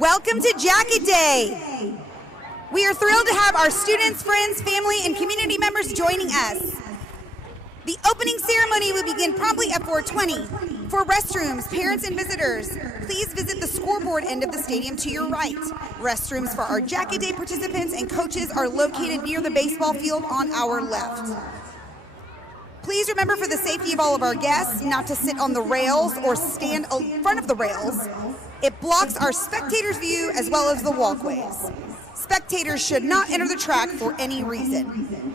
Welcome to Jacket Day. We are thrilled to have our students, friends, family, and community members joining us. The opening ceremony will begin promptly at 4:20. For restrooms, parents, and visitors, please visit the scoreboard end of the stadium to your right. Restrooms for our Jacket Day participants and coaches are located near the baseball field on our left. Please remember, for the safety of all of our guests, not to sit on the rails or stand in front of the rails. It blocks our spectators' view as well as the walkways. Spectators should not enter the track for any reason.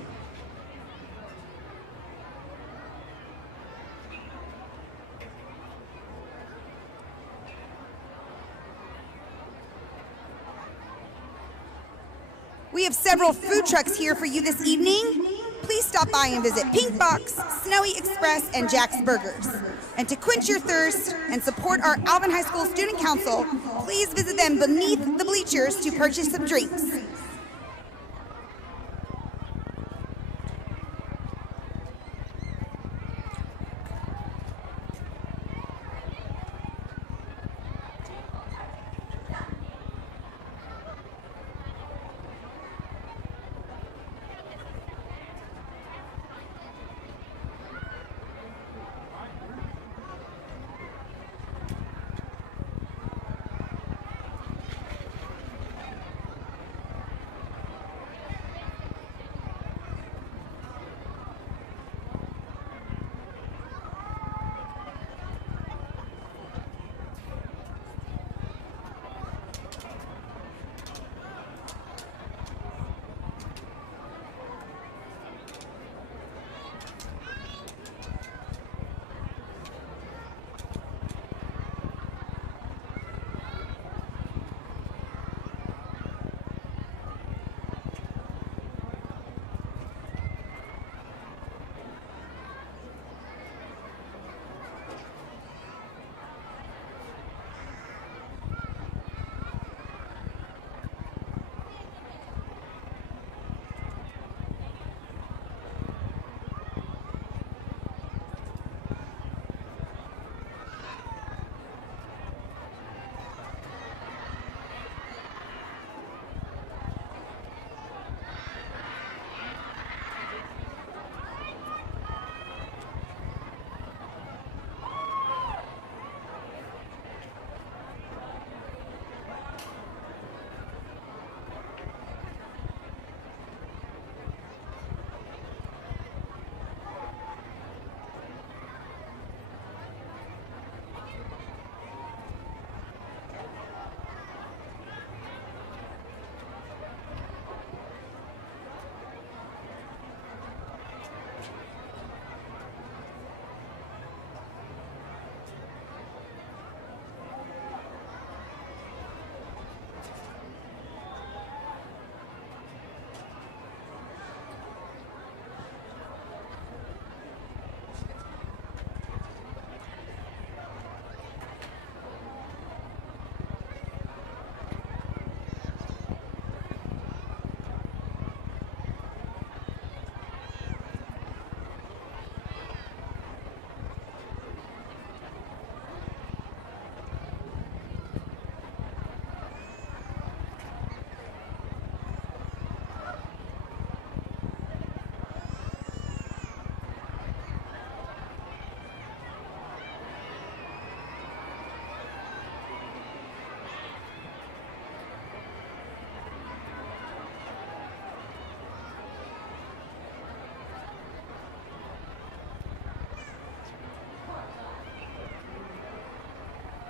We have several food trucks here for you this evening. Please stop by and visit Pink Box, Snowy Express, and Jack's Burgers. And to quench your thirst and support our Alvin High School Student Council, please visit them beneath the bleachers to purchase some drinks.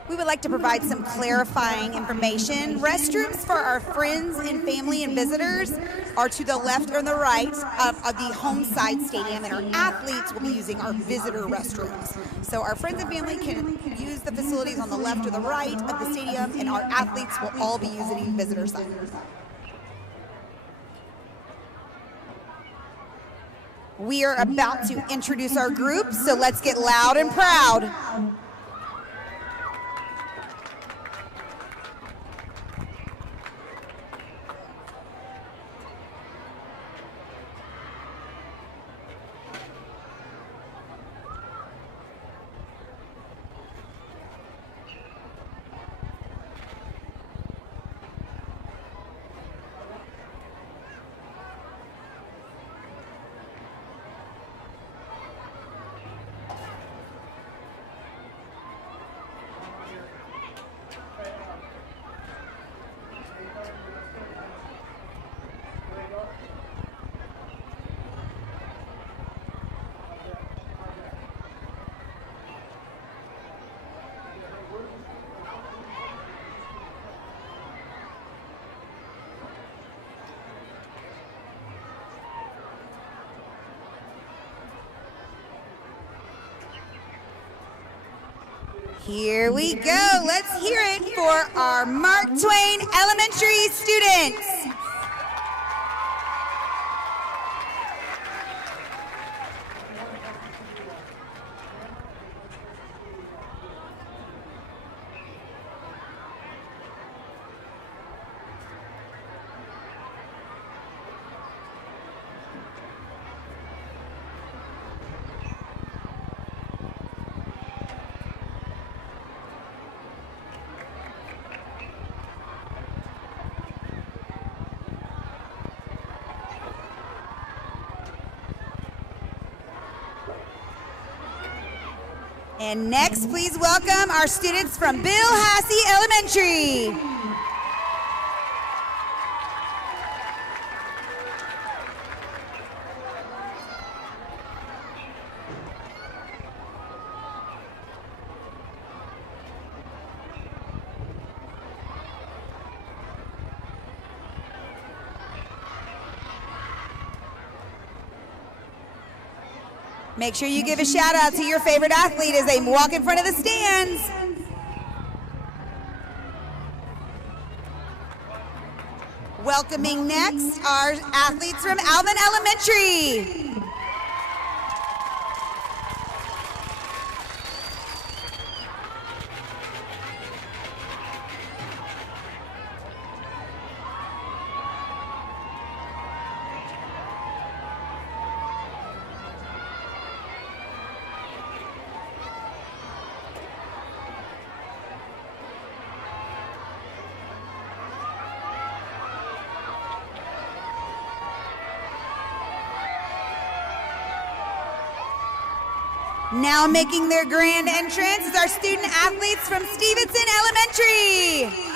We would like to provide some clarifying information. Restrooms for our friends and family and visitors are to the left or the right of the home side stadium, and our athletes will be using our visitor restrooms. So our friends and family can use the facilities on the left or the right of the stadium, and our athletes will all be using visitor side. We are about to introduce our group, so let's get loud and proud. Here we go. Let's hear it for our Mark Twain Elementary students. And next, please welcome our students from Bill Hassey Elementary. Make sure you give a shout out to your favorite athlete as they walk in front of the stands. Welcoming next our athletes from Alvin Elementary. Now making their grand entrance is our student athletes from Stevenson Elementary.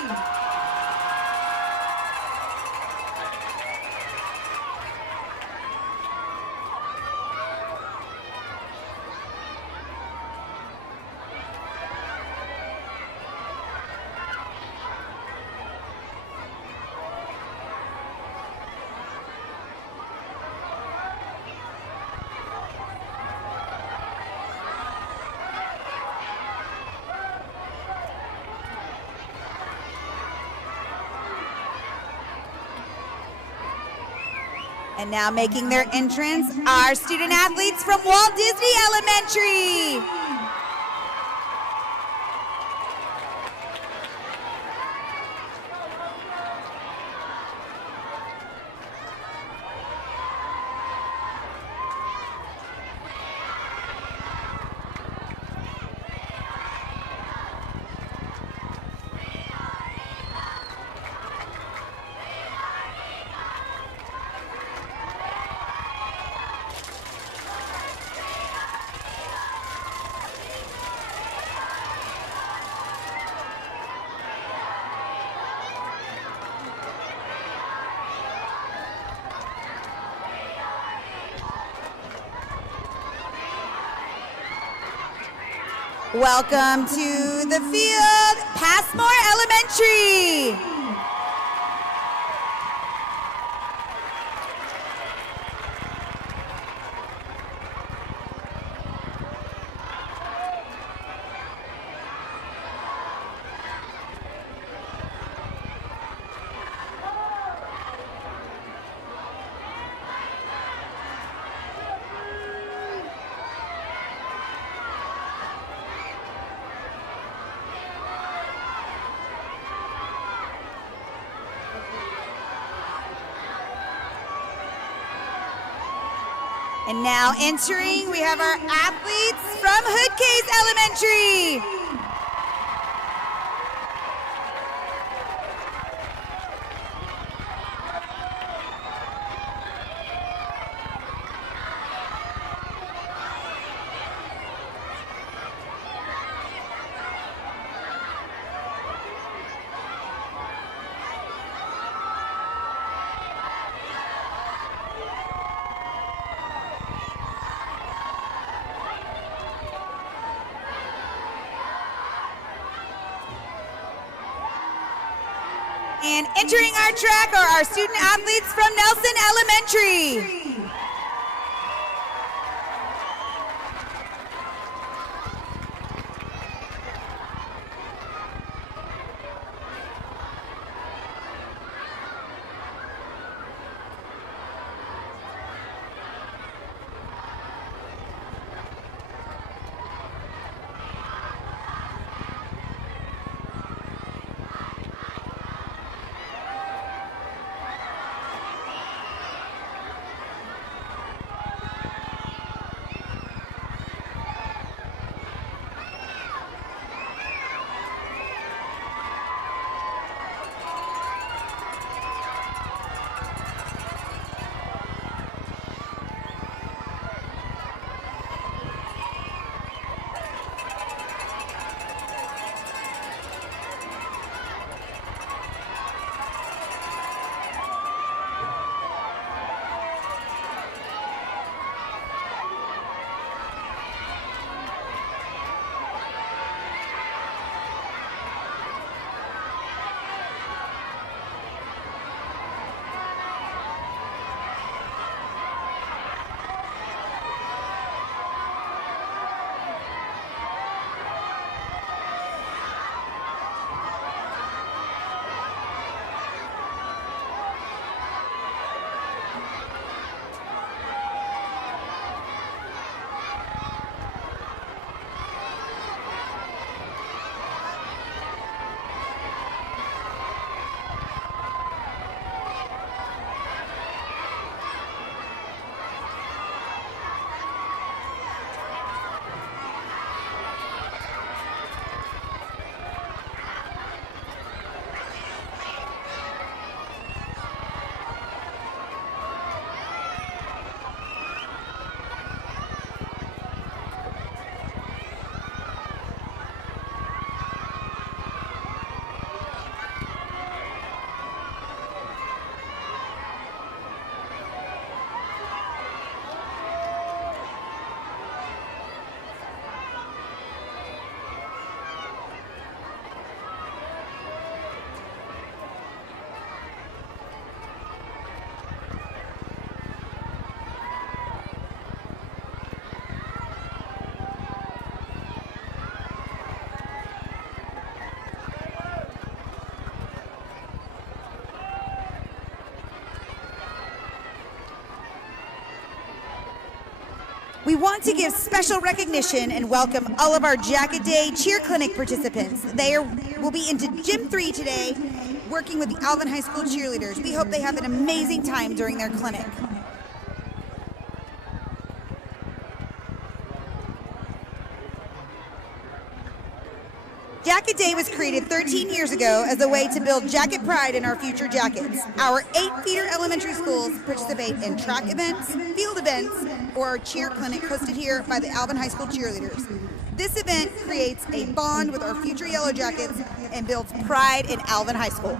And now making their entrance are student athletes from Walt Disney Elementary. Welcome to the field, Passmore Elementary. And now entering, we have our athletes from Hood Case Elementary. And entering our track are our student athletes from Nelson Elementary. We want to give special recognition and welcome all of our Jacket Day Cheer Clinic participants. Will be into Gym 3 today, working with the Alvin High School cheerleaders. We hope they have an amazing time during their clinic. Jacket Day was created 13 years ago as a way to build jacket pride in our future jackets. Our 8 feeder elementary schools participate in track events, field events, or our cheer clinic hosted here by the Alvin High School cheerleaders. This event creates a bond with our future Yellow Jackets and builds pride in Alvin High School.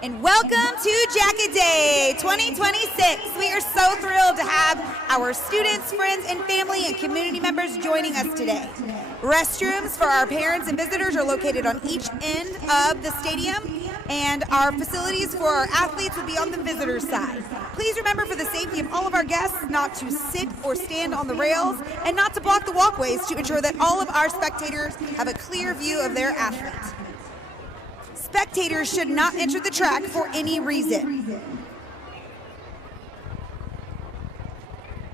And welcome to Jacket Day 2026. We are so thrilled to have our students, friends, and family and community members joining us today. Restrooms for our parents and visitors are located on each end of the stadium, and our facilities for our athletes will be on the visitor side. Please remember, for the safety of all of our guests, not to sit or stand on the rails and not to block the walkways to ensure that all of our spectators have a clear view of their athletes. Spectators should not enter the track for any reason.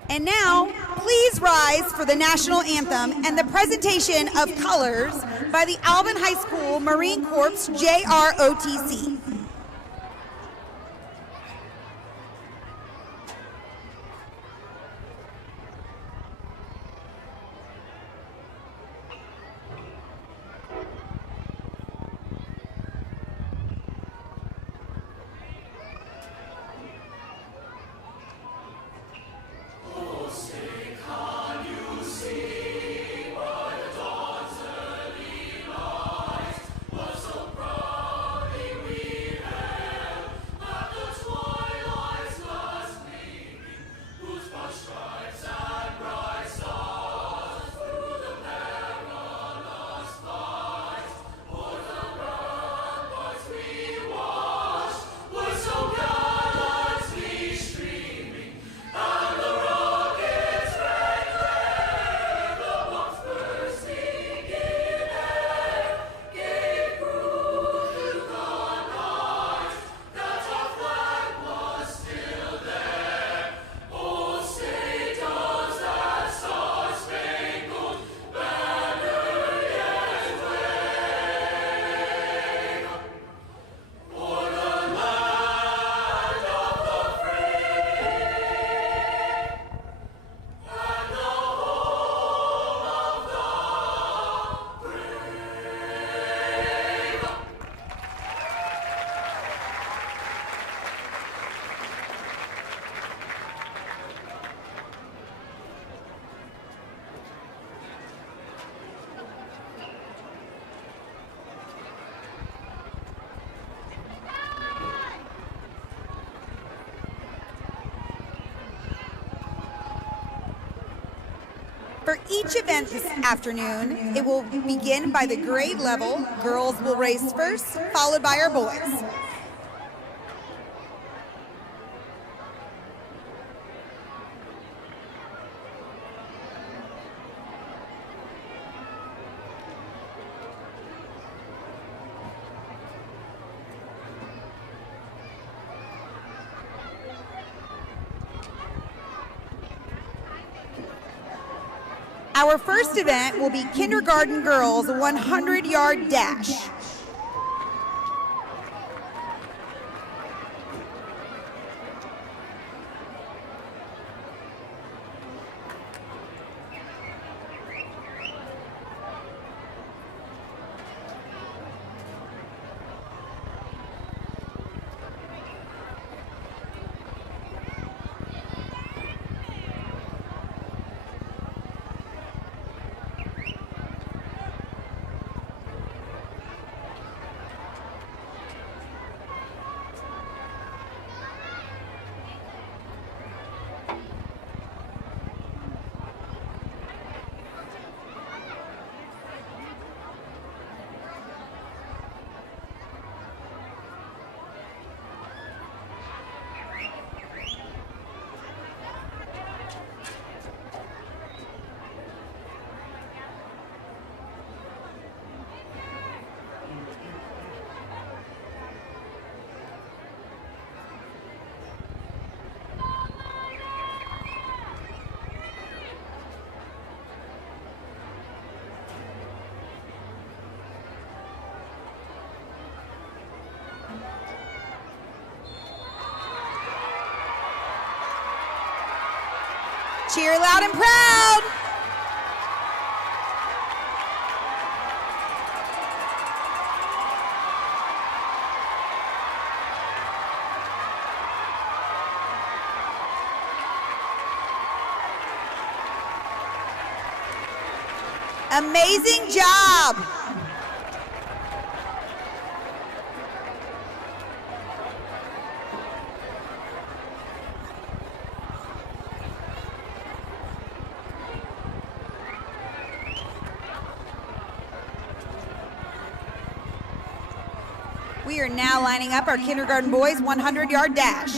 And now, please rise for the national anthem and the presentation of colors by the Alvin High School Marine Corps JROTC. For each event this afternoon, it will begin by the grade level. Girls will race first, followed by our boys. Our first event will be kindergarten girls 100-yard dash. Cheer loud and proud. Amazing job. We are now lining up our kindergarten boys 100-yard dash.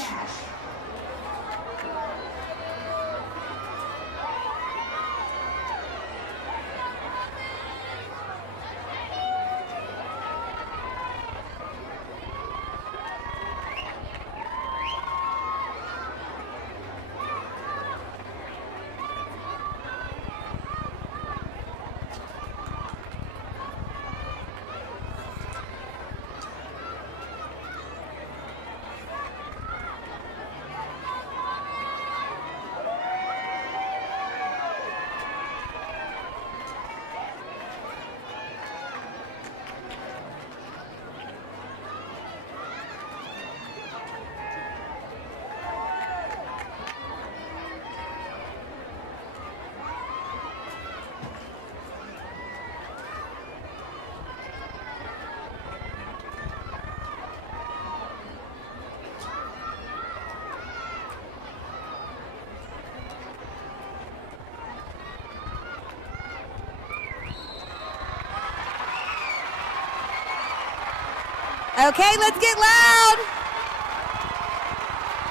Okay, let's get loud.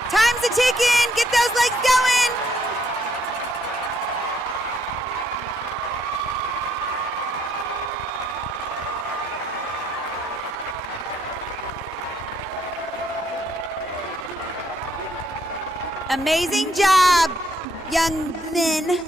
Time's a ticking. Get those legs going. Amazing job, young men.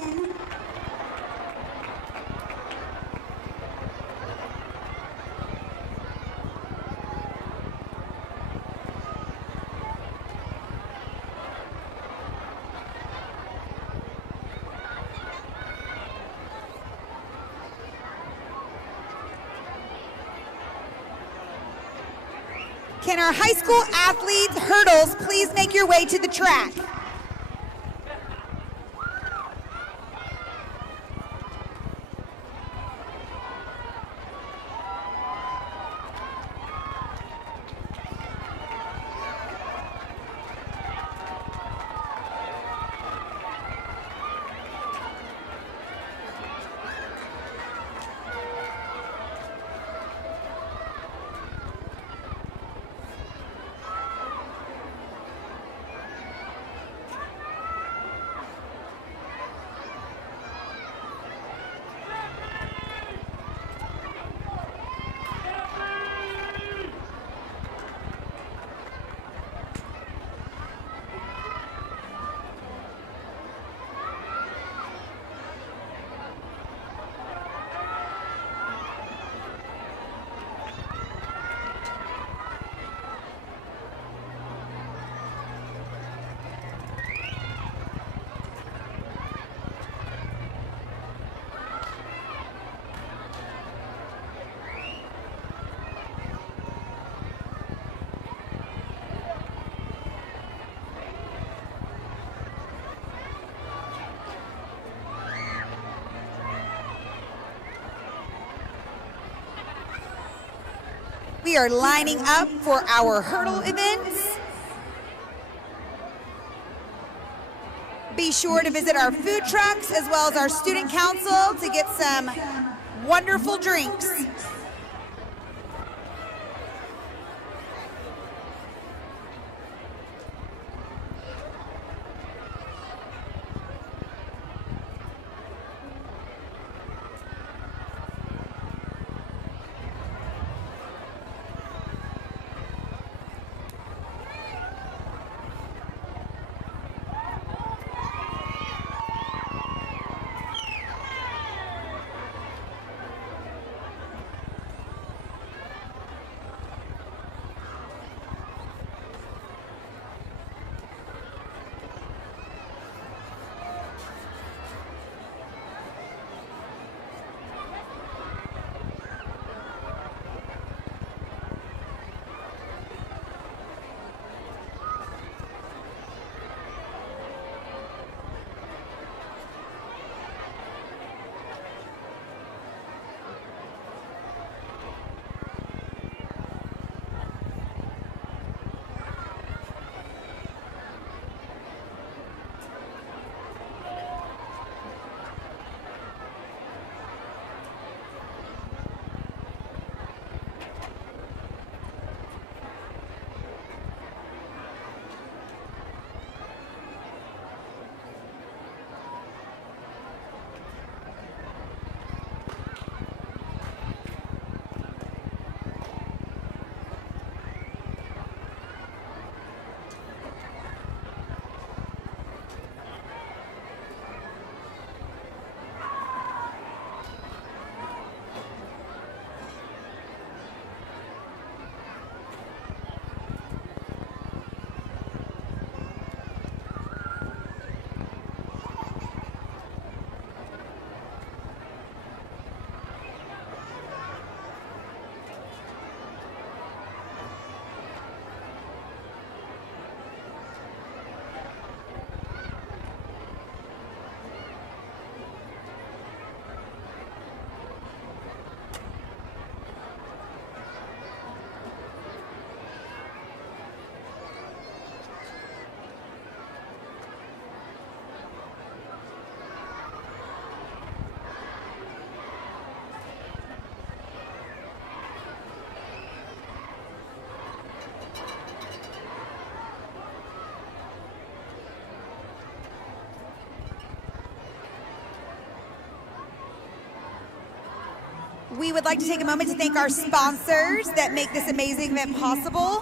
Can our high school athletes, hurdles, please make your way to the track? We are lining up for our hurdle events. Be sure to visit our food trucks as well as our student council to get some wonderful drinks. We would like to take a moment to thank our sponsors that make this amazing event possible.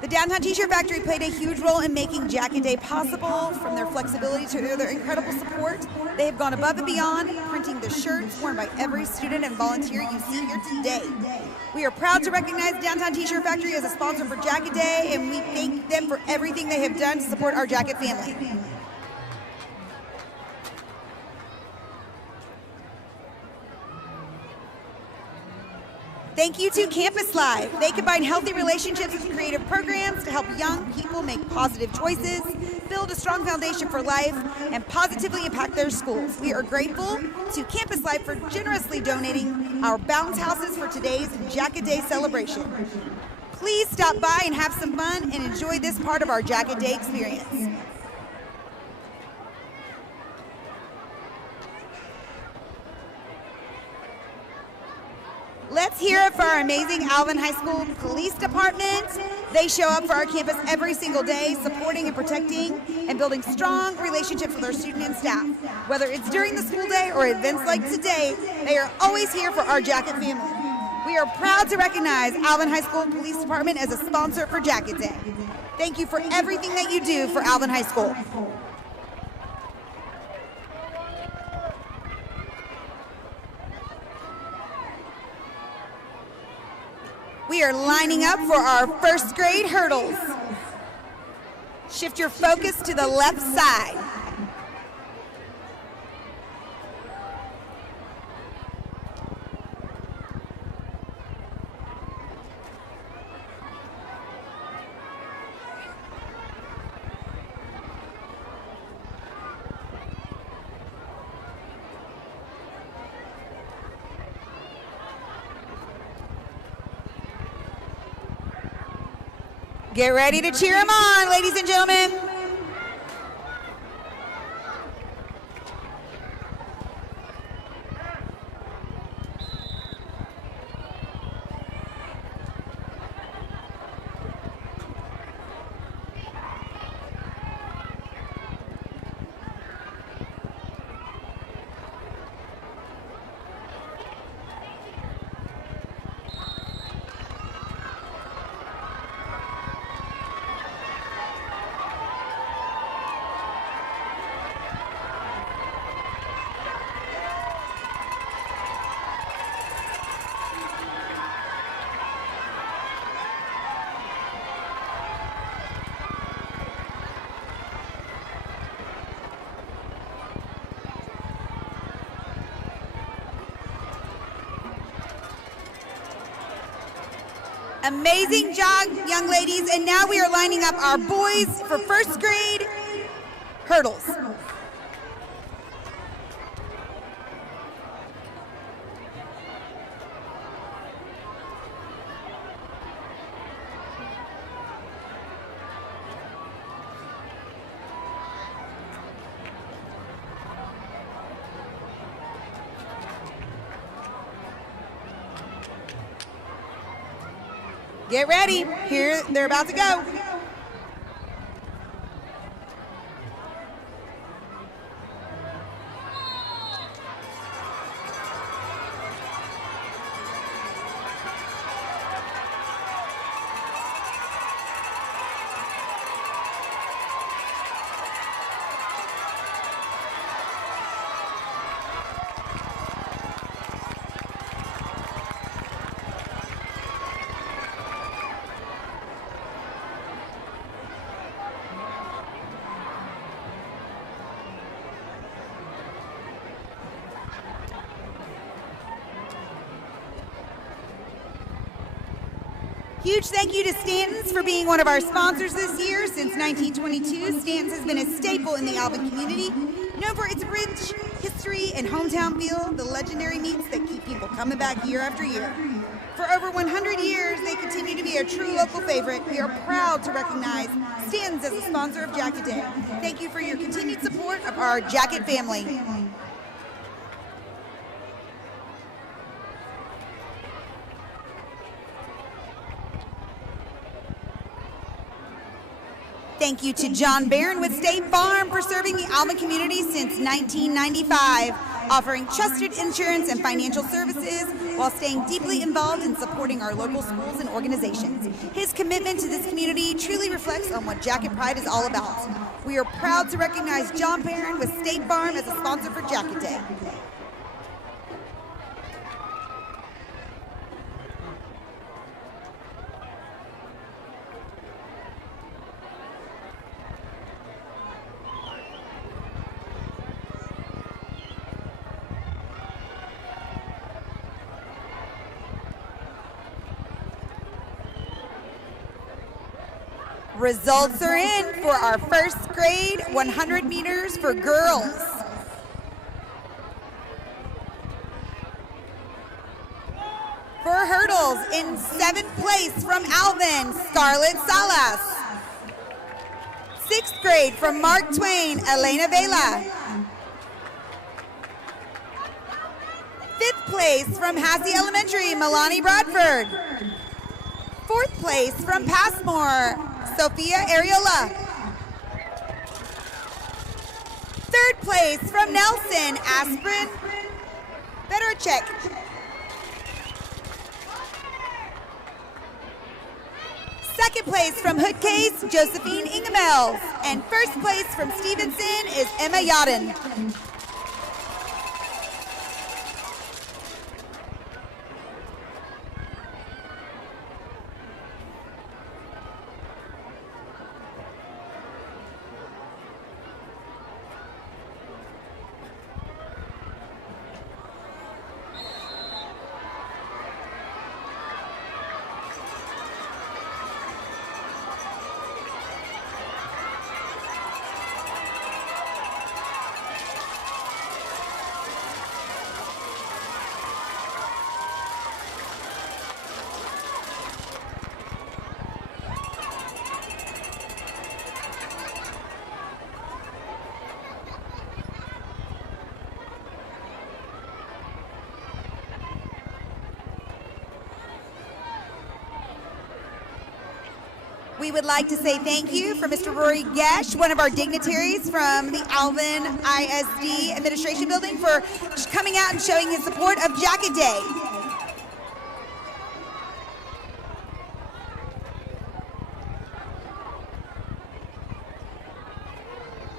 The Downtown T-Shirt Factory played a huge role in making Jacket Day possible, from their flexibility to their incredible support. They have gone above and beyond, printing the shirts worn by every student and volunteer you see here today. We are proud to recognize Downtown T-Shirt Factory as a sponsor for Jacket Day, and we thank them for everything they have done to support our Jacket family. Thank you to Campus Live. They combine healthy relationships with creative programs to help young people make positive choices, build a strong foundation for life, and positively impact their schools. We are grateful to Campus Live for generously donating our bounce houses for today's Jacket Day celebration. Please stop by and have some fun and enjoy this part of our Jacket Day experience. Let's hear it for our amazing Alvin High School Police Department. They show up for our campus every single day, supporting and protecting and building strong relationships with our student and staff. Whether it's during the school day or events like today, they are always here for our Jacket family. We are proud to recognize Alvin High School Police Department as a sponsor for Jacket Day. Thank you for everything that you do for Alvin High School. We are lining up for our first grade hurdles. Shift your focus to the left side. Get ready to cheer them on, ladies and gentlemen. Amazing job, young ladies. And now we are lining up our boys for first grade hurdles. Get ready. Here, they're about to go. Huge thank you to Stanton's for being one of our sponsors this year. Since 1922, Stanton's has been a staple in the Alvin community, known for its rich history and hometown feel, the legendary meats that keep people coming back year after year. For over 100 years, they continue to be a true local favorite. We are proud to recognize Stanton's as a sponsor of Jacket Day. Thank you for your continued support of our Jacket family. Thank you to John Barron with State Farm for serving the Alvin community since 1995. offering trusted insurance and financial services while staying deeply involved in supporting our local schools and organizations. His commitment to this community truly reflects on what Jacket Pride is all about. We are proud to recognize John Perrin with State Farm as a sponsor for Jacket Day. Results are in for our first grade 100 meters for girls. For hurdles, in 7th place from Alvin, Scarlett Salas. 6th grade from Mark Twain, Elena Vela. 5th place from Hassey Elementary, Milani Bradford. 4th place from Passmore, Sophia Areola. 3rd place from Nelson, Aspirin Fedorchek. 2nd place from Hood Case, Josephine Ingemels. And 1st place from Stevenson is Emma Yadin. We would like to say thank you for Mr. Rory Gesh, one of our dignitaries from the Alvin ISD Administration Building, for coming out and showing his support of Jacket Day.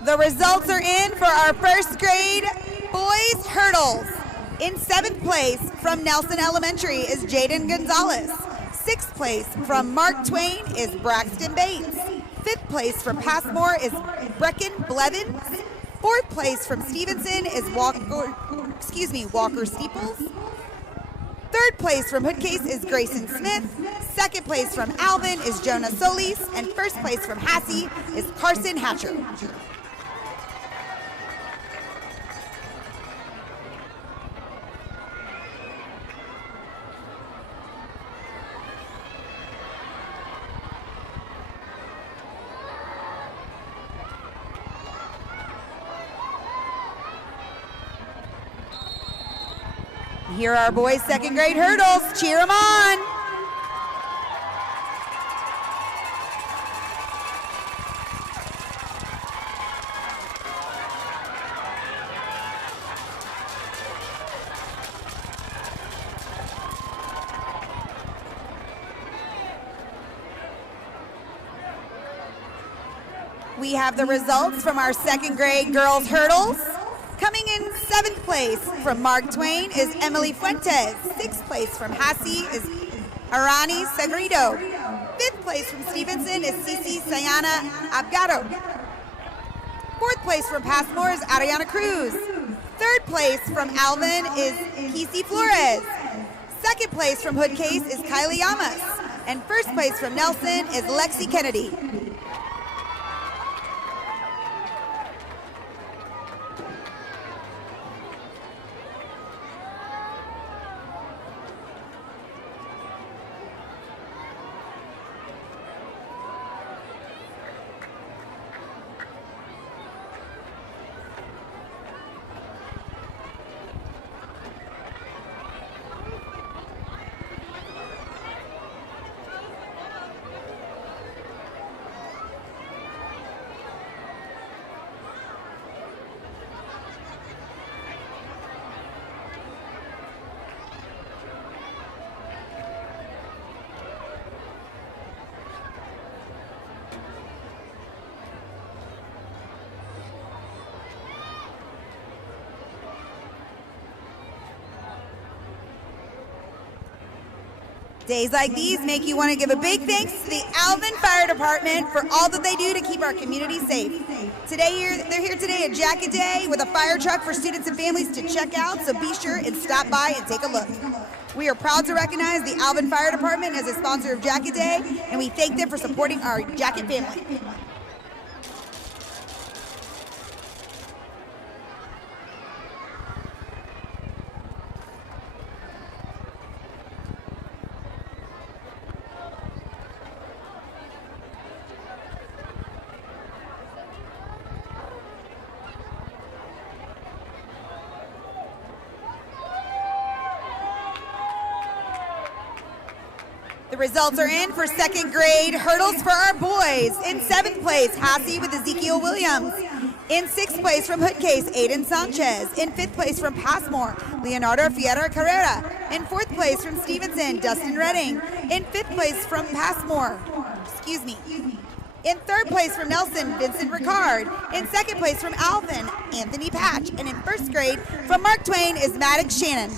The results are in for our first grade boys hurdles. In 7th place from Nelson Elementary is Jaden Gonzalez. 6th place from Mark Twain is Braxton Bates. 5th place from Passmore is Brecken Blevins. 4th place from Stevenson is Walker Steeples. 3rd place from Hoodcase is Grayson Smith. 2nd place from Alvin is Jonah Solis. And 1st place from Hassey is Carson Hatcher. Here are our boys' 2nd grade hurdles. Cheer them on. We have the results from our 2nd grade girls' hurdles. Coming in 7th place from Mark Twain is Emily Fuentes. 6th place from Hassey is Arani Sagredo. 5th place from Stevenson is Cici Sayana Abgado. 4th place from Passmore is Ariana Cruz. 3rd place from Alvin is Kisi Flores. 2nd place from Hoodcase is Kylie Yamas. And 1st place from Nelson is Lexi Kennedy. Days like these make you want to give a big thanks to the Alvin Fire Department for all that they do to keep our community safe. They're here today at Jacket Day with a fire truck for students and families to check out, so be sure and stop by and take a look. We are proud to recognize the Alvin Fire Department as a sponsor of Jacket Day, and we thank them for supporting our Jacket family. The results are in for second grade hurdles for our boys. In 7th place, Hassie with Ezekiel Williams. In 6th place from Hoodcase, Aiden Sanchez. In 5th place from Passmore, Leonardo Fiera Carrera. In 4th place from Stevenson, Dustin Redding. In 5th place from Passmore, In 3rd place from Nelson, Vincent Ricard. In 2nd place from Alvin, Anthony Patch. And in 1st grade from Mark Twain is Maddox Shannon.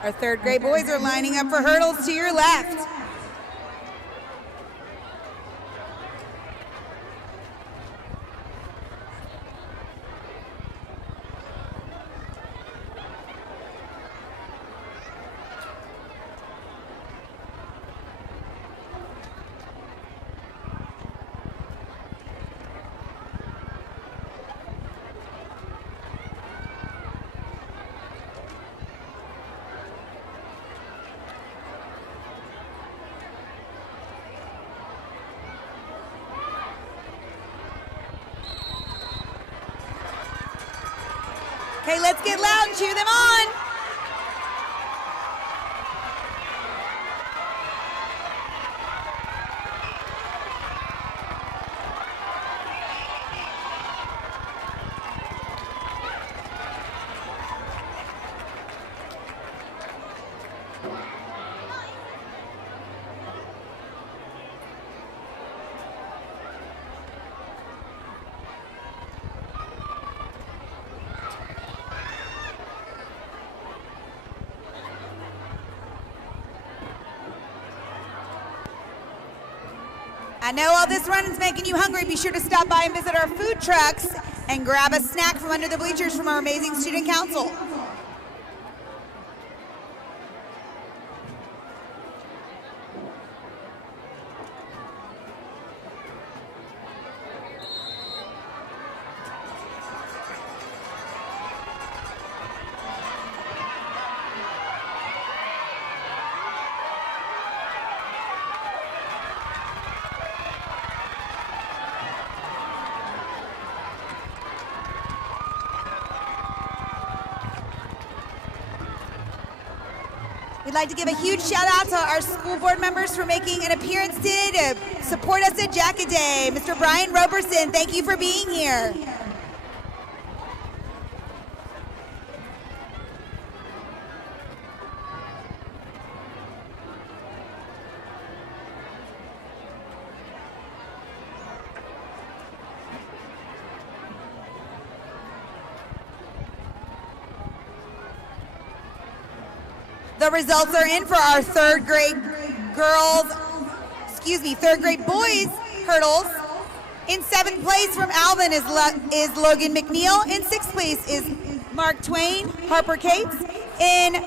Our 3rd grade boys are lining up for hurdles to your left. Okay, let's get loud and cheer them on. I know all this running's making you hungry. Be sure to stop by and visit our food trucks and grab a snack from under the bleachers from our amazing student council. We'd like to give a huge shout out to our school board members for making an appearance today to support us at Jacket Day. Mr. Brian Roberson, thank you for being here. The results are in for our third grade boys hurdles. In 7th place from Alvin is Logan McNeil. In 6th place is Mark Twain, Harper Cates. In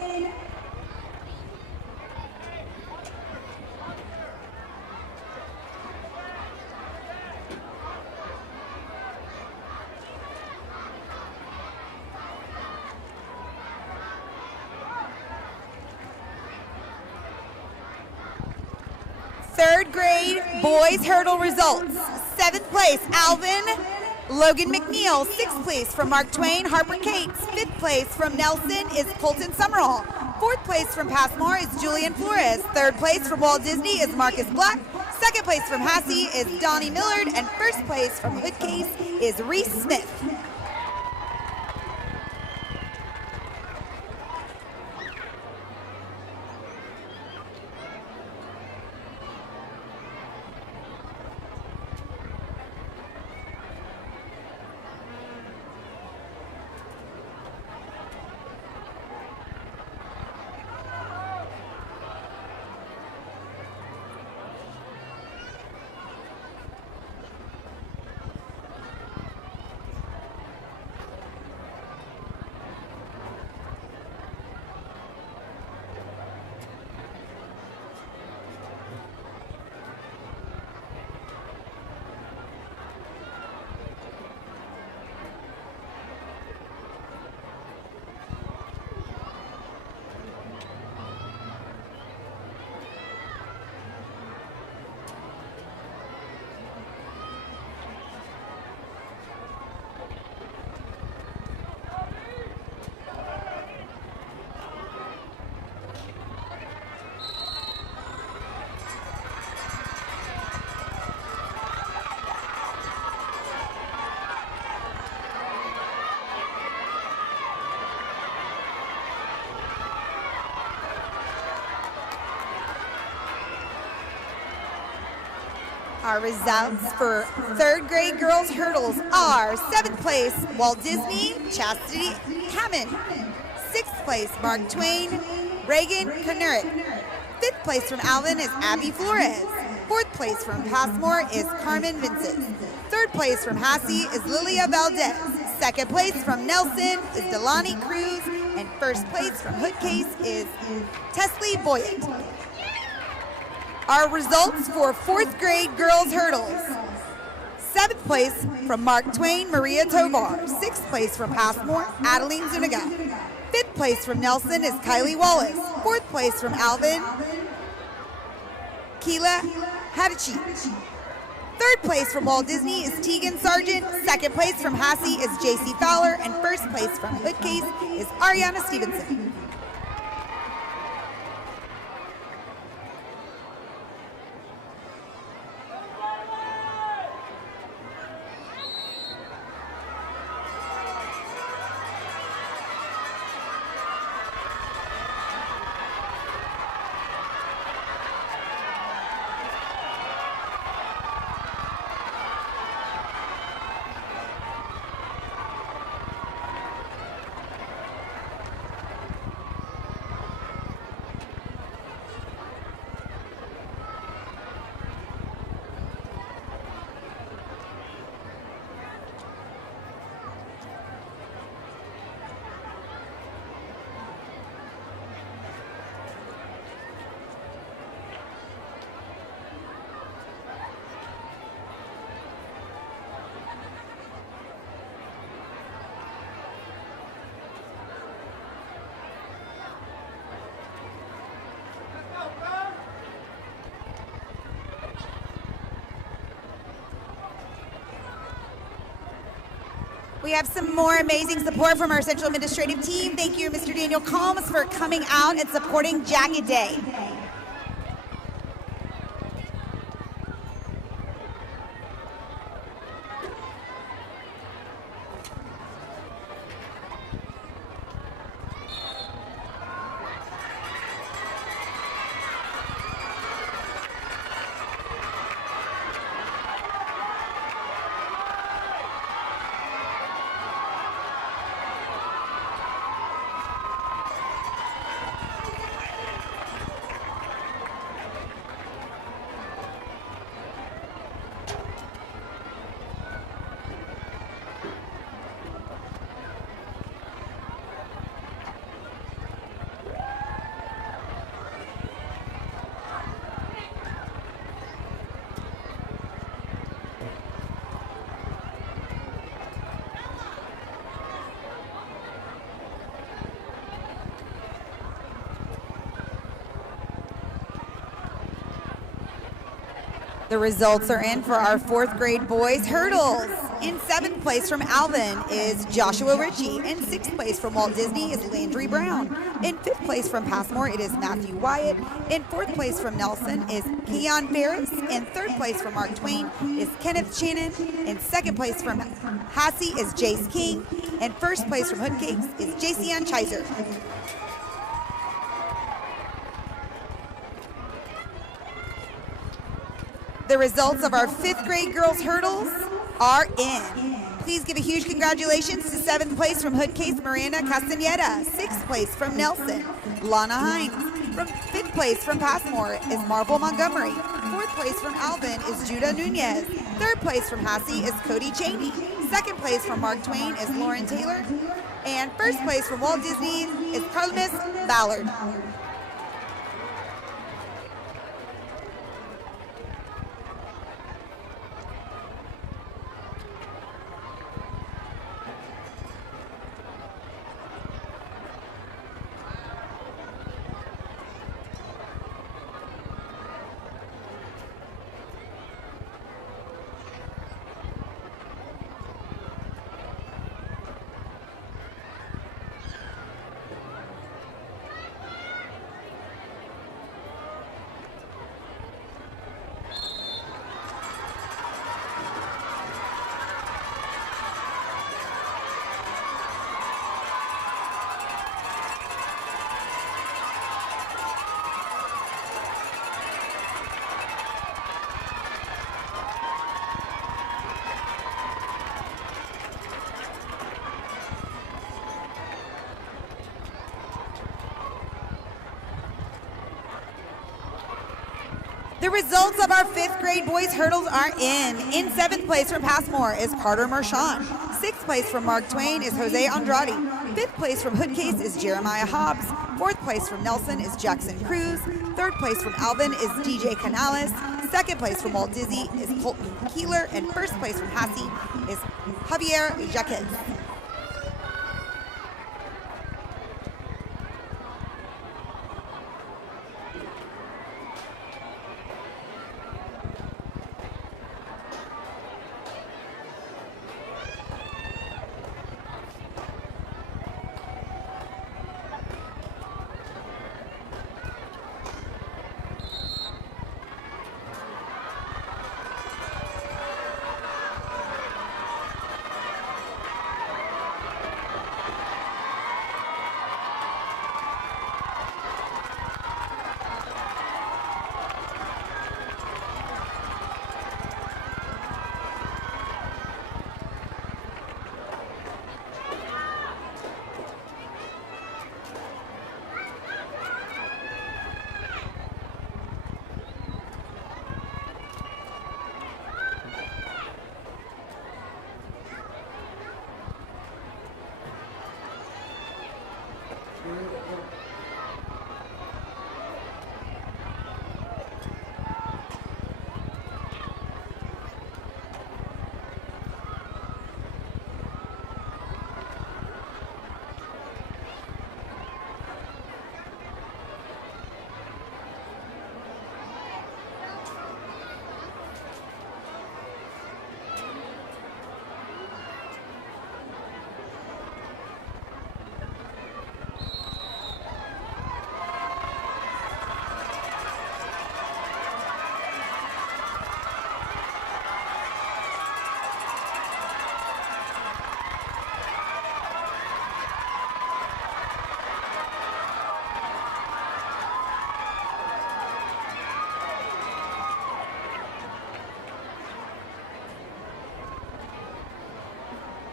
3rd grade boys hurdle results. 7th place, Alvin, Logan McNeil. 6th place from Mark Twain, Harper Cates. 5th place from Nelson is Colton Summerall. 4th place from Passmore is Julian Flores. 3rd place from Walt Disney is Marcus Black. 2nd place from Hassey is Donnie Millard. And 1st place from Hoodcase is Reese Smith. Our results for 3rd grade girls hurdles are 7th place, Walt Disney, Chastity Hammond. 6th place, Mark Twain, Reagan Konurik. 5th place from Alvin is Abby Flores. 4th place from Passmore is Carmen Vincent. 3rd place from Hassey is Lilia Valdez. 2nd place from Nelson is Delani Cruz. And 1st place from Hoodcase is Tesley Boyett. Our results for 4th grade girls hurdles. 7th place from Mark Twain, Maria Tovar. 6th place from Passmore, Adeline Zuniga. 5th place from Nelson is Kylie Wallace. 4th place from Alvin, Keela Hadichi. 3rd place from Walt Disney is Tegan Sargent. 2nd place from Hassey is JC Fowler. And 1st place from Hoodcase is Ariana Stevenson. We have some more amazing support from our central administrative team. Thank you, Mr. Daniel Combs, for coming out and supporting Jagged Day. The results are in for our 4th grade boys hurdles. In 7th place from Alvin is Joshua Ritchie. In 6th place from Walt Disney is Landry Brown. In 5th place from Passmore, it is Matthew Wyatt. In 4th place from Nelson is Keon Ferris. In 3rd place from Mark Twain is Kenneth Shannon. In 2nd place from Hassey is Jace King. And 1st place from Hood Cakes is Jason Chiser. The results of our 5th grade girls hurdles are in. Please give a huge congratulations to 7th place from Hood Case, Miranda Castaneda. 6th place from Nelson, Lana Hines. From 5th place from Passmore is Marvel Montgomery. 4th place from Alvin is Judah Nunez. 3rd place from Hassey is Cody Cheney. 2nd place from Mark Twain is Lauren Taylor. And 1st place from Walt Disney is Carlos Ballard. The results of our 5th grade boys hurdles are in. In 7th place from Passmore is Carter Mershon. 6th place from Mark Twain is Jose Andrade. 5th place from Hood Case is Jeremiah Hobbs. 4th place from Nelson is Jackson Cruz. 3rd place from Alvin is DJ Canales. 2nd place from Walt Disney is Colton Keeler. And 1st place from Hassey is Javier Jaquez.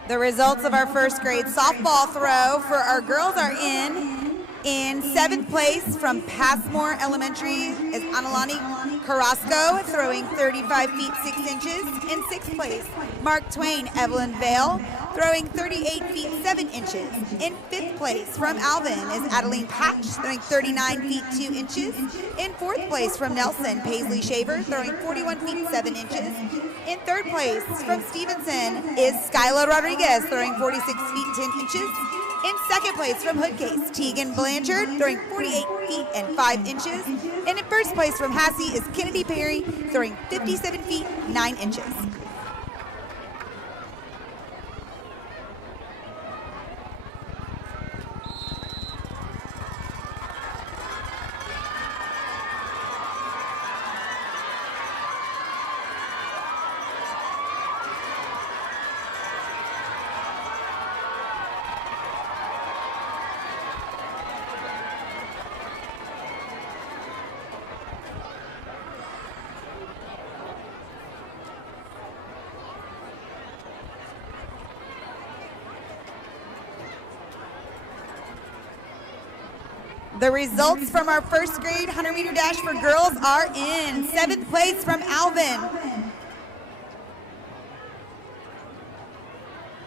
The results of our 1st grade softball throw for our girls are in. In 7th place from Passmore Elementary is Analani Carrasco, throwing 35 feet 6 inches. In 6th place, Mark Twain Evelyn Vale, throwing 38 feet 7 inches. In 5th place from Alvin is Adeline Patch, throwing 39 feet 2 inches. In 4th place from Nelson, Paisley Shaver, throwing 41 feet 7 inches. In 3rd place from Stevenson is Skyla Rodriguez, throwing 46 feet 10 inches. In second place from Hoodcase, Tegan Blanchard, throwing 48 feet and 5 inches. And in first place from Hassey is Kennedy Perry, throwing 57 feet 9 inches. The results from our first grade 100-meter dash for girls are in. 7th place from Alvin.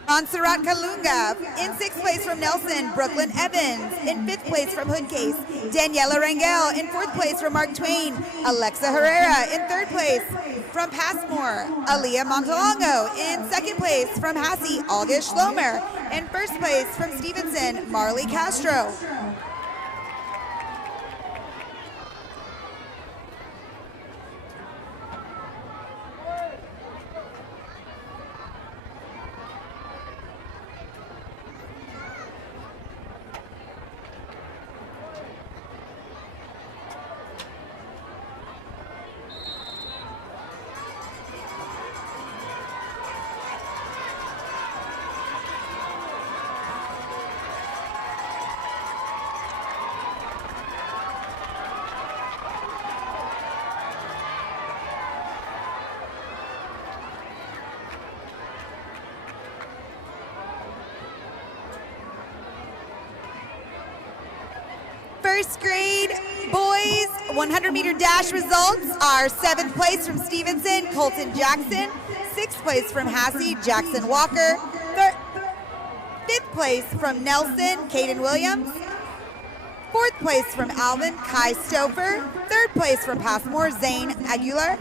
Montserrat Kalunga. In 6th place from Nelson, Brooklyn Evans. In 5th place from Hoodcase, Daniela Rangel. In 4th place from Mark Twain, Alexa Herrera. In 3rd place from Passmore, Aaliyah Montalongo. In 2nd place from Hassey, Olga Schlomer. In 1st place from Stevenson, Marley Castro. First grade boys 100-meter dash results are 7th place from Stevenson, Colton Jackson. 6th place from Hassey, Jackson Walker. 5th place from Nelson, Caden Williams. 4th place from Alvin, Kai Stouffer. 3rd place from Passmore, Zane Aguilar.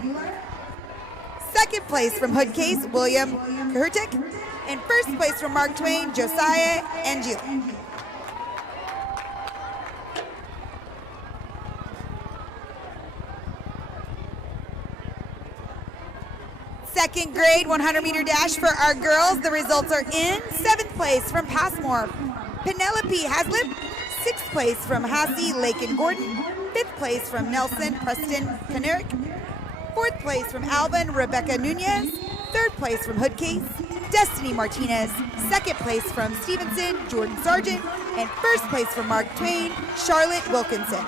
2nd place from Hoodcase, William Kahurtik. And 1st place from Mark Twain, Josiah Angela. Second grade 100-meter dash for our girls. The results are in. 7th place from Passmore, Penelope Haslip. 6th place from Hassey, Lakin Gordon. 5th place from Nelson, Preston Kanurik. 4th place from Alvin, Rebecca Nunez. 3rd place from Hoodcase, Destiny Martinez. 2nd place from Stevenson, Jordan Sargent. And 1st place from Mark Twain, Charlotte Wilkinson.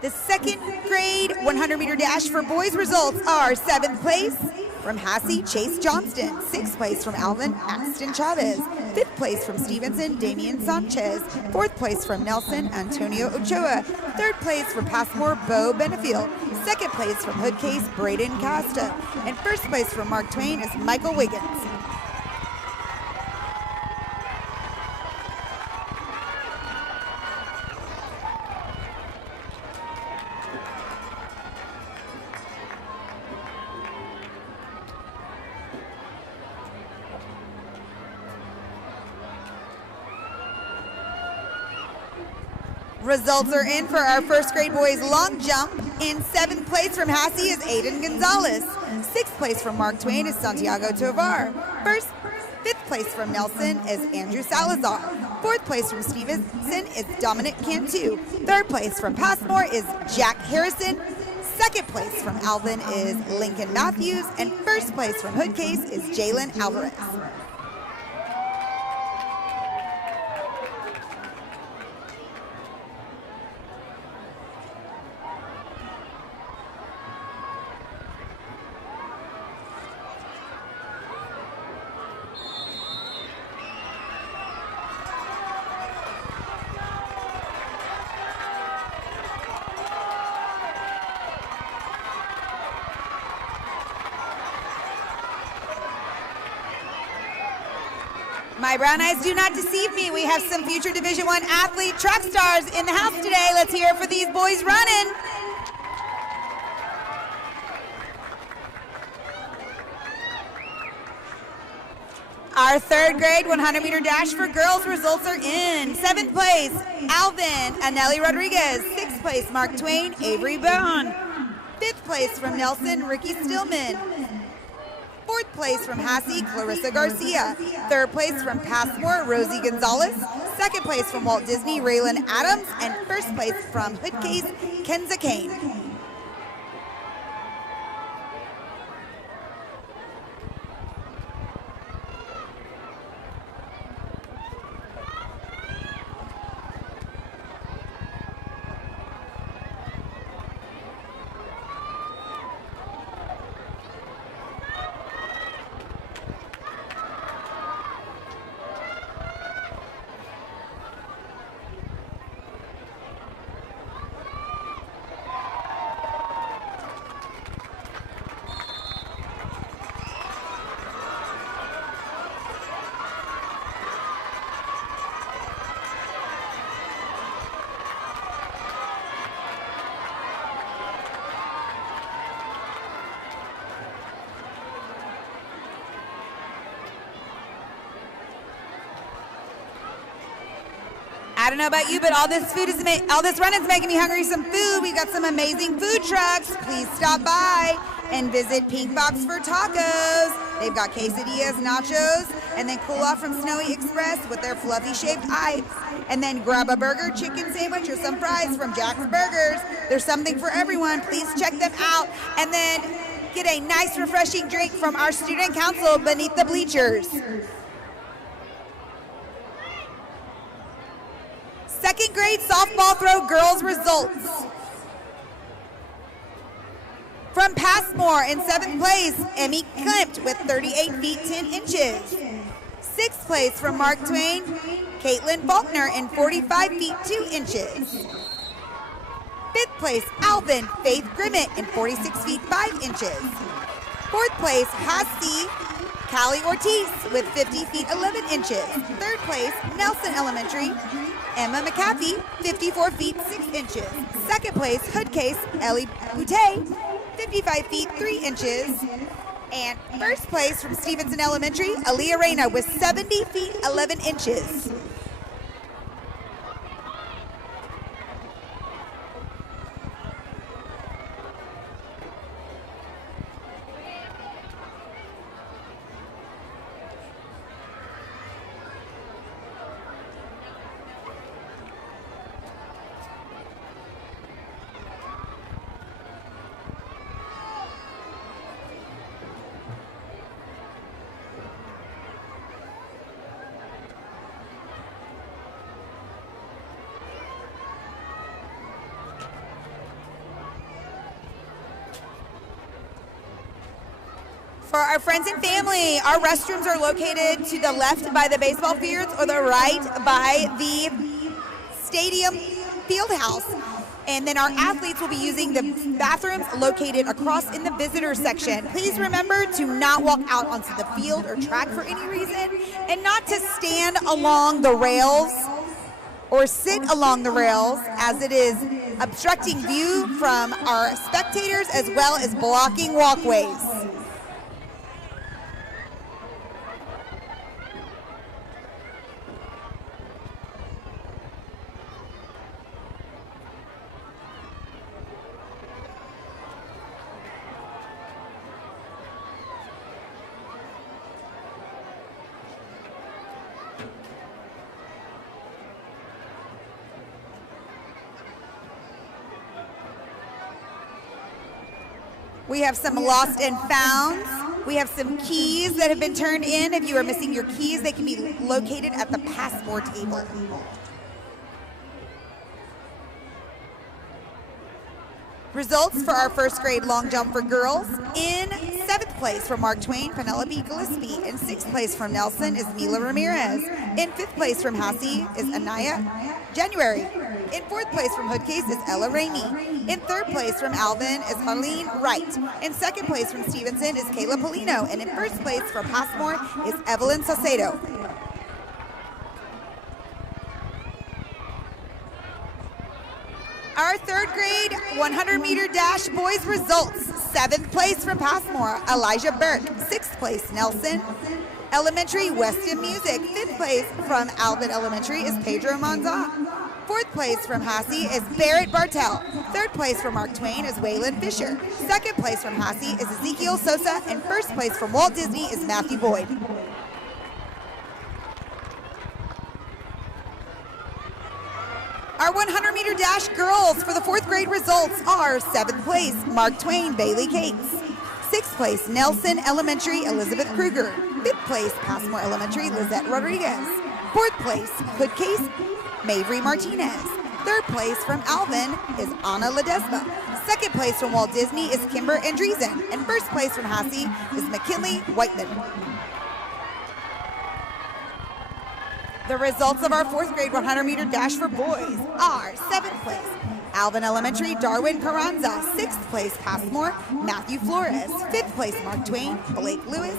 The second grade 100-meter dash for boys results are 7th place from Hassey, Chase Johnston. 6th place from Alvin, Aston Chavez. 5th place from Stevenson, Damian Sanchez. 4th place from Nelson, Antonio Ochoa. 3rd place from Passmore, Bo Benefield. 2nd place from Hoodcase, Braden Costa. And 1st place from Mark Twain is Michael Wiggins. Results are in for our first grade boys long jump. In 7th place from Hassey is Aiden Gonzalez. 6th place from Mark Twain is Santiago Tovar. 5th place from Nelson is Andrew Salazar. 4th place from Stevenson is Dominic Cantu. 3rd place from Passmore is Jack Harrison. 2nd place from Alvin is Lincoln Matthews. And 1st place from Hoodcase is Jalen Alvarez. My brown eyes do not deceive me. We have some future Division I athlete track stars in the house today. Let's hear it for these boys running. Our third grade 100-meter dash for girls results are in. 7th place, Alvin, Anelli Rodriguez. 6th place, Mark Twain, Avery Bone. 5th place from Nelson, Ricky Stillman. 4th place from Hassie, Clarissa Garcia. 3rd place from Passmore, Rosie Gonzalez. 2nd place from Walt Disney, Raylan Adams. And 1st place from Hoodcase, Kenza Kane. I don't know about you, but all this run is making me hungry. Some food. We've got some amazing food trucks. Please stop by and visit Pink Box for tacos. They've got quesadillas, nachos, and then cool off from Snowy Express with their fluffy shaped eyes. And then grab a burger, chicken sandwich, or some fries from Jack's Burgers. There's something for everyone. Please check them out. And then get a nice, refreshing drink from our student council beneath the bleachers. Second grade softball throw girls results. From Passmore in 7th place, Emmy Klimt with 38 feet 10 inches. 6th place from Mark Twain, Caitlin Faulkner in 45 feet 2 inches. 5th place, Alvin Faith Grimmett in 46 feet 5 inches. 4th place, Hassie Callie Ortiz with 50 feet 11 inches. 3rd place, Nelson Elementary, Emma McAfee, 54 feet 6 inches. 2nd place, Hoodcase, Ellie Boutte, 55 feet 3 inches. And 1st place from Stevenson Elementary, Aaliyah Reyna with 70 feet 11 inches. For our friends and family, our restrooms are located to the left by the baseball fields or the right by the stadium field house. And then our athletes will be using the bathrooms located across in the visitor section. Please remember to not walk out onto the field or track for any reason, and not to stand along the rails or sit along the rails, as it is obstructing view from our spectators as well as blocking walkways. We have some lost and founds. We have some keys that have been turned in. If you are missing your keys, they can be located at the passport table. Results for our first grade long jump for girls. In 7th place from Mark Twain, Penelope Gillespie. In 6th place from Nelson is Mila Ramirez. In 5th place from Hassie is Anaya January. In 4th place from Hoodcase is Ella Ramey. In 3rd place from Alvin is Harleen Wright. In 2nd place from Stevenson is Kayla Polino. And in 1st place from Passmore is Evelyn Saucedo. Our third grade 100-meter dash boys results. 7th place from Passmore, Elijah Burke. 6th place, Nelson Elementary, Weston Music. 5th place from Alvin Elementary is Pedro Monza. 4th place from Hasse is Barrett Bartel. 3rd place from Mark Twain is Waylon Fisher. 2nd place from Hasse is Ezekiel Sosa. And 1st place from Walt Disney is Matthew Boyd. Our 100-meter dash girls for the 4th grade results are 7th place, Mark Twain, Bailey Cates. 6th place, Nelson Elementary, Elizabeth Kruger. 5th place, Passmore Elementary, Lizette Rodriguez. 4th place, Hood Case, Mavry Martinez. 3rd place from Alvin is Anna Ledesma. 2nd place from Walt Disney is Kimber Andreessen. And 1st place from Hasse is McKinley Whiteman. The results of our 4th grade 100-meter dash for boys are 7th place, Alvin Elementary, Darwin Carranza. 6th place, Passmore, Matthew Flores. 5th place, Mark Twain, Blake Lewis.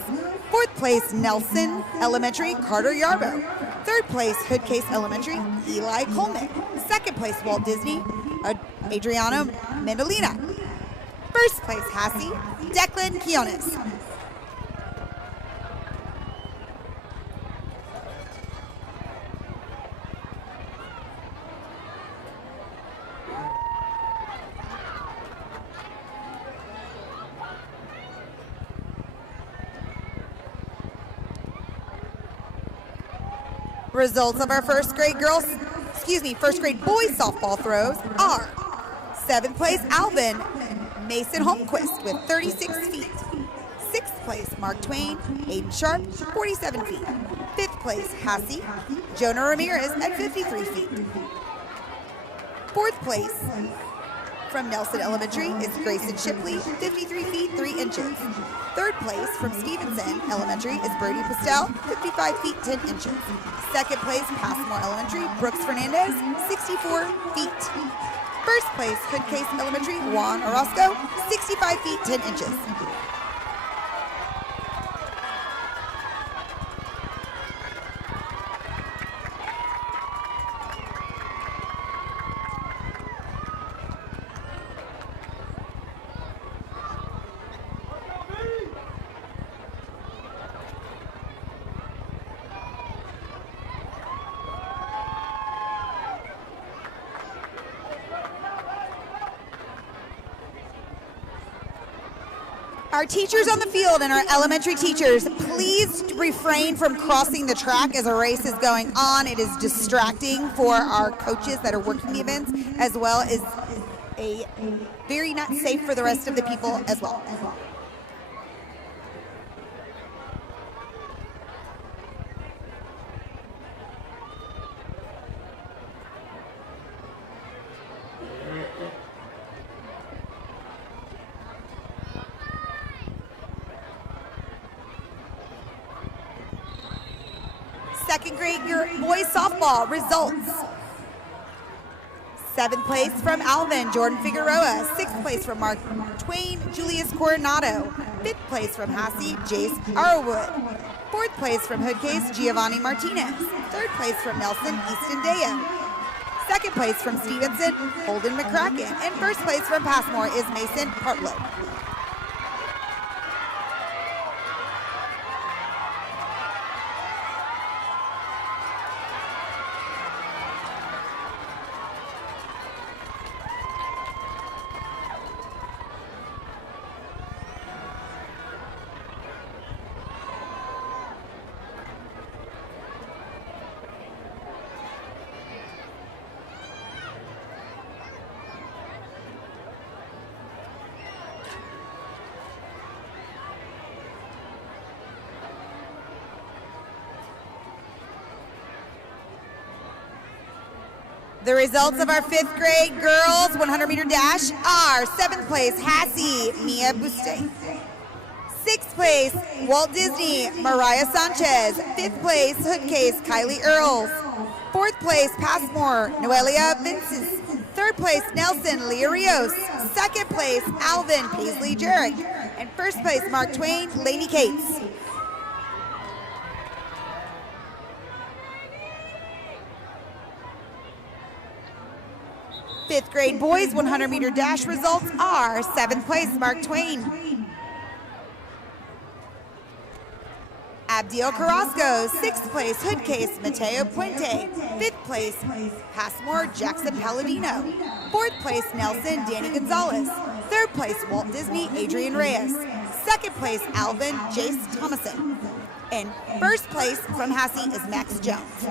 4th place, Nelson Elementary, Carter Yarbo. 3rd place, Hood Case Elementary, Eli Coleman. 2nd place, Walt Disney, Adriano Mendolina. 1st place, Hasse, Declan Quiones. Results of our first grade boys softball throws are 7th place, Alvin Mason Holmquist with 36 feet. 6th place, Mark Twain, Aiden Sharp, 47 feet. 5th place, Hasse, Jonah Ramirez at 53 feet. 4th place from Nelson Elementary is Grayson Shipley, 53 feet, 3 inches. 3rd place from Stevenson Elementary is Brody Pastel, 55 feet, 10 inches. 2nd place, Passmore Elementary, Brooks Fernandez, 64 feet. 1st place, Hood Case Elementary, Juan Orozco, 65 feet, 10 inches. Our teachers on the field and our elementary teachers, please refrain from crossing the track as a race is going on. It is distracting for our coaches that are working the events, as well as a very not safe for the rest of the people as well. Second grade boys softball results. 7th place from Alvin, Jordan Figueroa. 6th place from Mark Twain, Julius Coronado. 5th place from Hasse, Jace Arrowwood. 4th place from Hood Case, Giovanni Martinez. 3rd place from Nelson, Easton Daya. 2nd place from Stevenson, Holden McCracken. And 1st place from Passmore is Mason Partlow. The results of our 5th grade girls 100-meter dash are 7th place, Hasse, Mia Buste. 6th place, Walt Disney, Mariah Sanchez. 5th place, Hood Case, Kylie Earls. 4th place, Passmore, Noelia Vinces. 3rd place, Nelson, Leah Rios. 2nd place, Alvin, Paisley Jarrett. And 1st place, Mark Twain, Lainey Cates. Fifth grade boys 100-meter dash results are: 7th place, Mark Twain. Abdiel Carrasco, 6th place, Hoodcase, Mateo Puente. 5th place, Passmore, Jackson Palladino. 4th place, Nelson, Danny Gonzalez. 3rd place, Walt Disney, Adrian Reyes. 2nd place, Alvin, Jace Thomason. And 1st place from Hasse is Max Jones.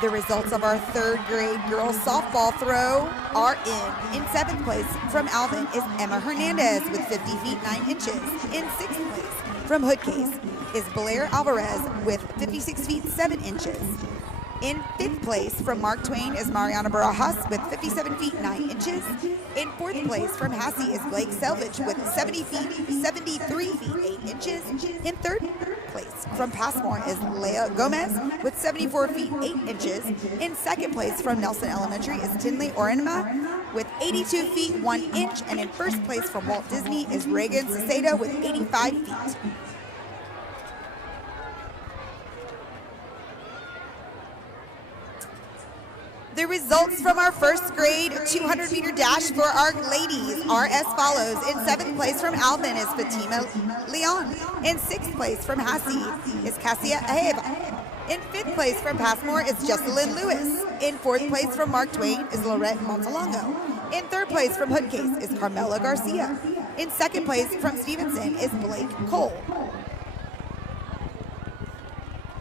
The results of our 3rd grade girls softball throw are in. In 7th place from Alvin is Emma Hernandez with 50 feet 9 inches. In 6th place from Hoodcase is Blair Alvarez with 56 feet 7 inches. In 5th place from Mark Twain is Mariana Barajas with 57 feet 9 inches. In 4th place from Hasse is Blake Selvage with 73 feet 8 inches. In 3rd place from Passmore is Leah Gomez with 74 feet 8 inches. In 2nd place from Nelson Elementary is Tinley Orenma with 82 feet 1 inch. And in 1st place from Walt Disney is Reagan Ciceda with 85 feet. The results from our 1st grade 200-meter dash for our ladies are as follows. In 7th place from Alvin is Fatima Leon. In 6th place from Hasse is Cassia Aheva. In 5th place from Passmore is Jessalyn Lewis. In 4th place from Mark Twain is Lorette Montalongo. In 3rd place from Hoodcase is Carmela Garcia. In 2nd place from Stevenson is Blake Cole.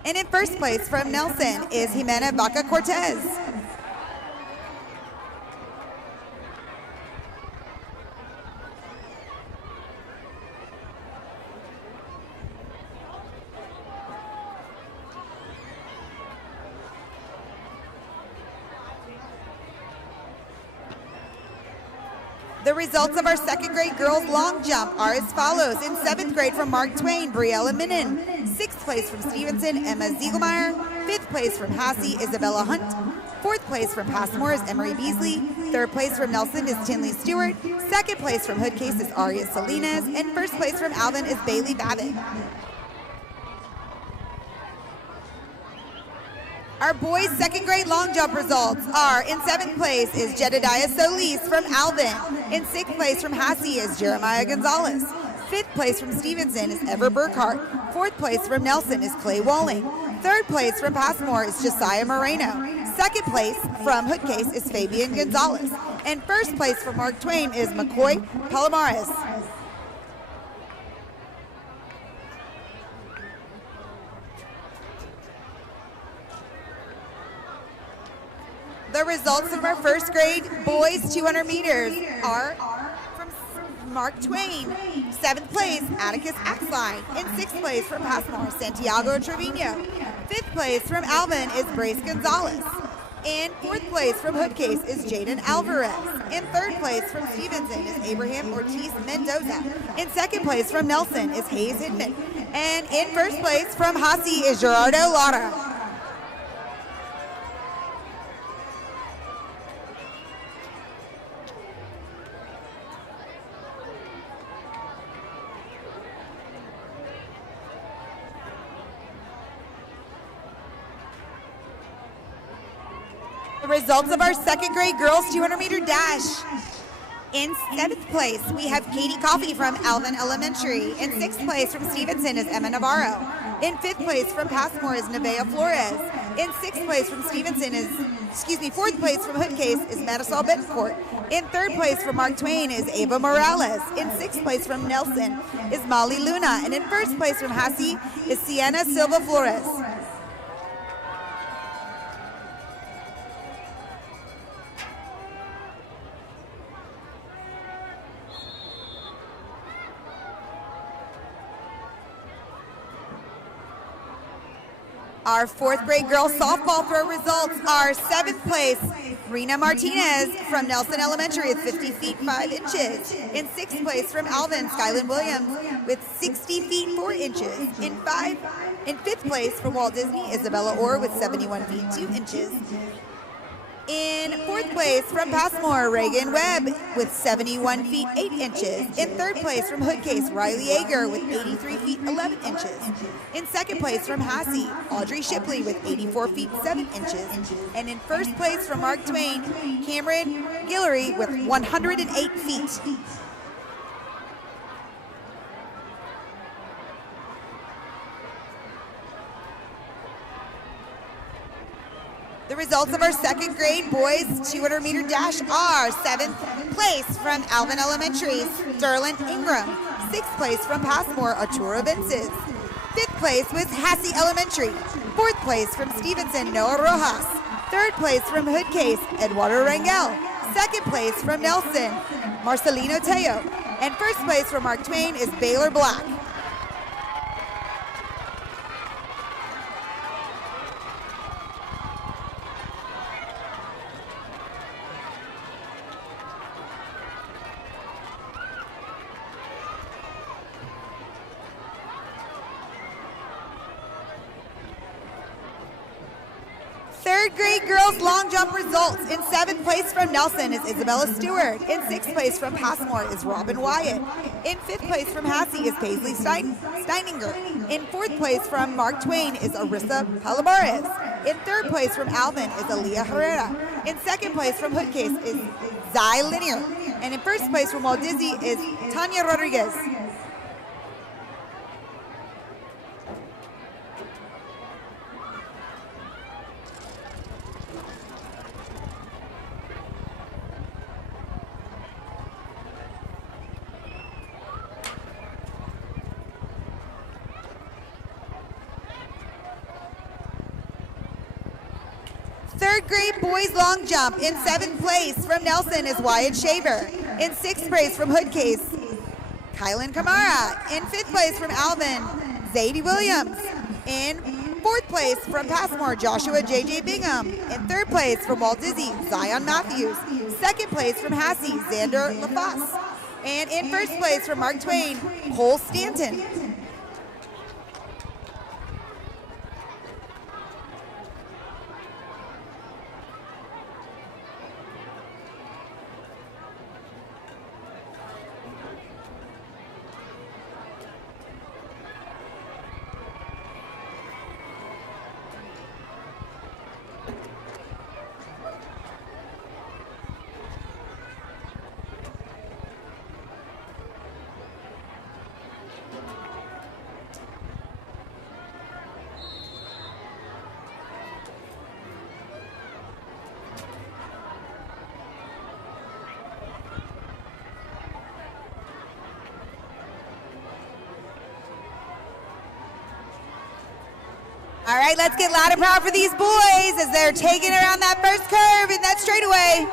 And in 1st place from Nelson is Jimena Vaca Cortez. The results of our 2nd grade girls long jump are as follows. In 7th grade from Mark Twain, Briella Minin. 6th place from Stevenson, Emma Ziegelmeyer. 5th place from Hasse, Isabella Hunt. 4th place from Passmore is Emery Beasley. 3rd place from Nelson is Tinley Stewart. 2nd place from Hoodcase is Aria Salinas. And 1st place from Alvin is Bailey Babbitt. Our boys' 2nd grade long jump results are: in 7th place is Jedediah Solis from Alvin. In 6th place from Hasse is Jeremiah Gonzalez. 5th place from Stevenson is Ever Burkhart. 4th place from Nelson is Clay Walling. 3rd place from Passmore is Josiah Moreno. 2nd place from Hoodcase is Fabian Gonzalez. And 1st place from Mark Twain is McCoy Palomares. The results of our 1st grade boys 200 meters are from Mark Twain. 7th place, Atticus Axline. In 6th place from Passmore, Santiago Trevino. 5th place from Alvin is Brace Gonzalez. In 4th place from Hoodcase is Jaden Alvarez. In 3rd place from Stevenson is Abraham Ortiz Mendoza. In 2nd place from Nelson is Hayes Hidman. And in 1st place from Hasse is Gerardo Lara. The results of our 2nd grade girls 200-meter dash. In 7th place, we have Katie Coffey from Alvin Elementary. In 6th place from Stevenson is Emma Navarro. In 5th place from Passmore is Nevaeh Flores. In 6th place from Stevenson is, 4th place from Hoodcase is Marisol Betancourt. In 3rd place from Mark Twain is Ava Morales. In 6th place from Nelson is Molly Luna. And in 1st place from Hasse is Sienna Silva Flores. Our 4th grade girls softball throw results are: 7th place, Rena Martinez from Nelson Elementary with 50 feet 5 inches. In 6th place from Alvin, Skyland Williams with 60 feet 4 inches. In 5th place from Walt Disney, Isabella Orr with 71 feet 2 inches. In fourth place from Passmore, Reagan Webb with 71 feet 8 inches. In third place from Hoodcase, Riley Yeager with 83 feet 11 inches. In second place from Hassey, Audrey Shipley with 84 feet 7 inches. And in first place from Mark Twain, Cameron Guillory with 108 feet. The results of our second grade boys 200 meter dash are: seventh place from Alvin Elementary, Sterling Ingram. Sixth place from Passmore, Arturo Vinces. Fifth place was Hassey Elementary. Fourth place from Stevenson, Noah Rojas. Third place from Hoodcase, Eduardo Rangel. Second place from Nelson, Marcelino Teo. And first place from Mark Twain is Baylor Black. Third grade girls long jump results. In seventh place from Nelson is Isabella Stewart. In sixth place from Passmore is Robin Wyatt. In fifth place from Hassey is Paisley Steininger. In fourth place from Mark Twain is Arissa Palomares. In third place from Alvin is Aaliyah Herrera. In second place from Hoodcase is Zai Linear. And in first place from Walt Disney is Tanya Rodriguez. Third grade boys long jump. In seventh place from Nelson is Wyatt Shaver. In sixth place from Hoodcase, Kylan Kamara. In fifth place from Alvin, Zadie Williams. In fourth place from Passmore, Joshua J.J. Bingham. In third place from Walt Disney, Zion Matthews. Second place from Hassey, Xander LaFosse. And in first place from Mark Twain, Cole Stanton. All right, let's get loud and proud for these boys as they're taking around that first curve in that straightaway.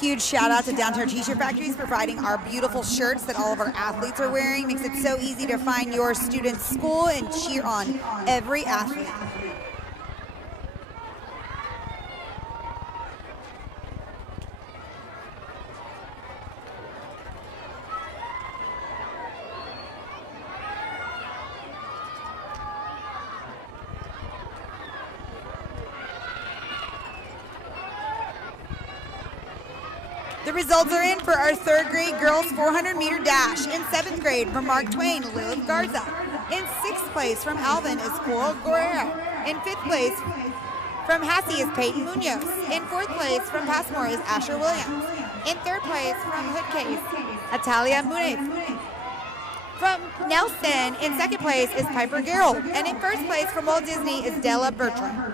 Huge shout out to Downtown T-Shirt Factories for providing our beautiful shirts that all of our athletes are wearing. Makes it so easy to find your student's school and cheer on every athlete. The results are in for our 3rd grade girls 400-meter dash. In 7th grade from Mark Twain, Lilith Garza. In 6th place from Alvin is Cole Guerrero. In 5th place from Hassie is Peyton Munoz. In 4th place from Passmore is Asher Williams. In 3rd place from Hoodcase, Atalia Muniz. From Nelson, in 2nd place is Piper Gerald. And in 1st place from Walt Disney is Della Bertram.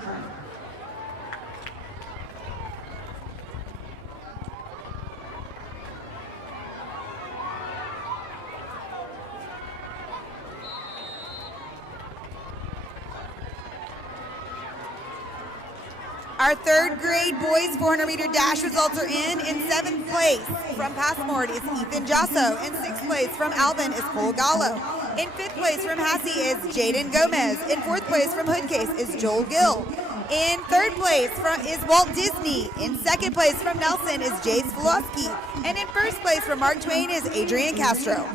Our 3rd grade boys 400-meter dash results are in. In 7th place from Passmore is Ethan Jasso. In 6th place from Alvin is Cole Gallo. In 5th place from Hassie is Jaden Gomez. In 4th place from Hoodcase is Joel Gill. In 3rd place is Walt Disney. In 2nd place from Nelson is Jace Volosky. And in 1st place from Mark Twain is Adrian Castro.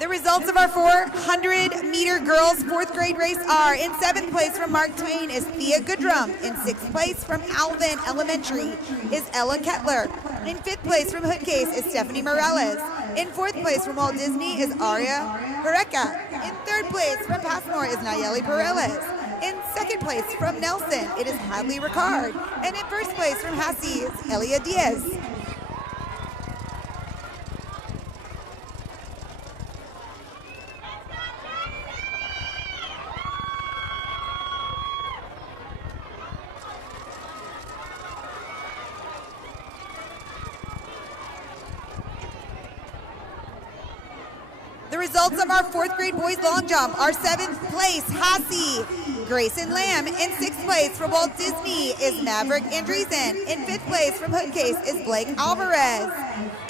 The results of our 400-meter girls 4th grade race are: in 7th place from Mark Twain is Thea Goodrum. In 6th place from Alvin Elementary is Ella Kettler. In 5th place from Hoodcase is Stephanie Morales. In 4th place from Walt Disney is Aria Hureca. In 3rd place from Passmore is Nayeli Perez. In 2nd place from Nelson, it is Hadley Ricard. And in 1st place from Hassie is Elia Diaz. The results of our 4th grade boys long jump are: 7th place, Hassie Grayson Lamb. In 6th place from Walt Disney is Maverick Andreessen. In 5th place from Hoodcase is Blake Alvarez.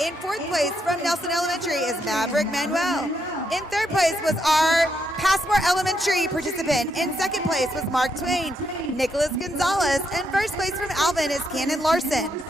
In 4th place from Nelson Elementary is Maverick Manuel. In 3rd place was our Passmore Elementary participant. In 2nd place was Mark Twain, Nicholas Gonzalez. And 1st place from Alvin is Cannon Larson.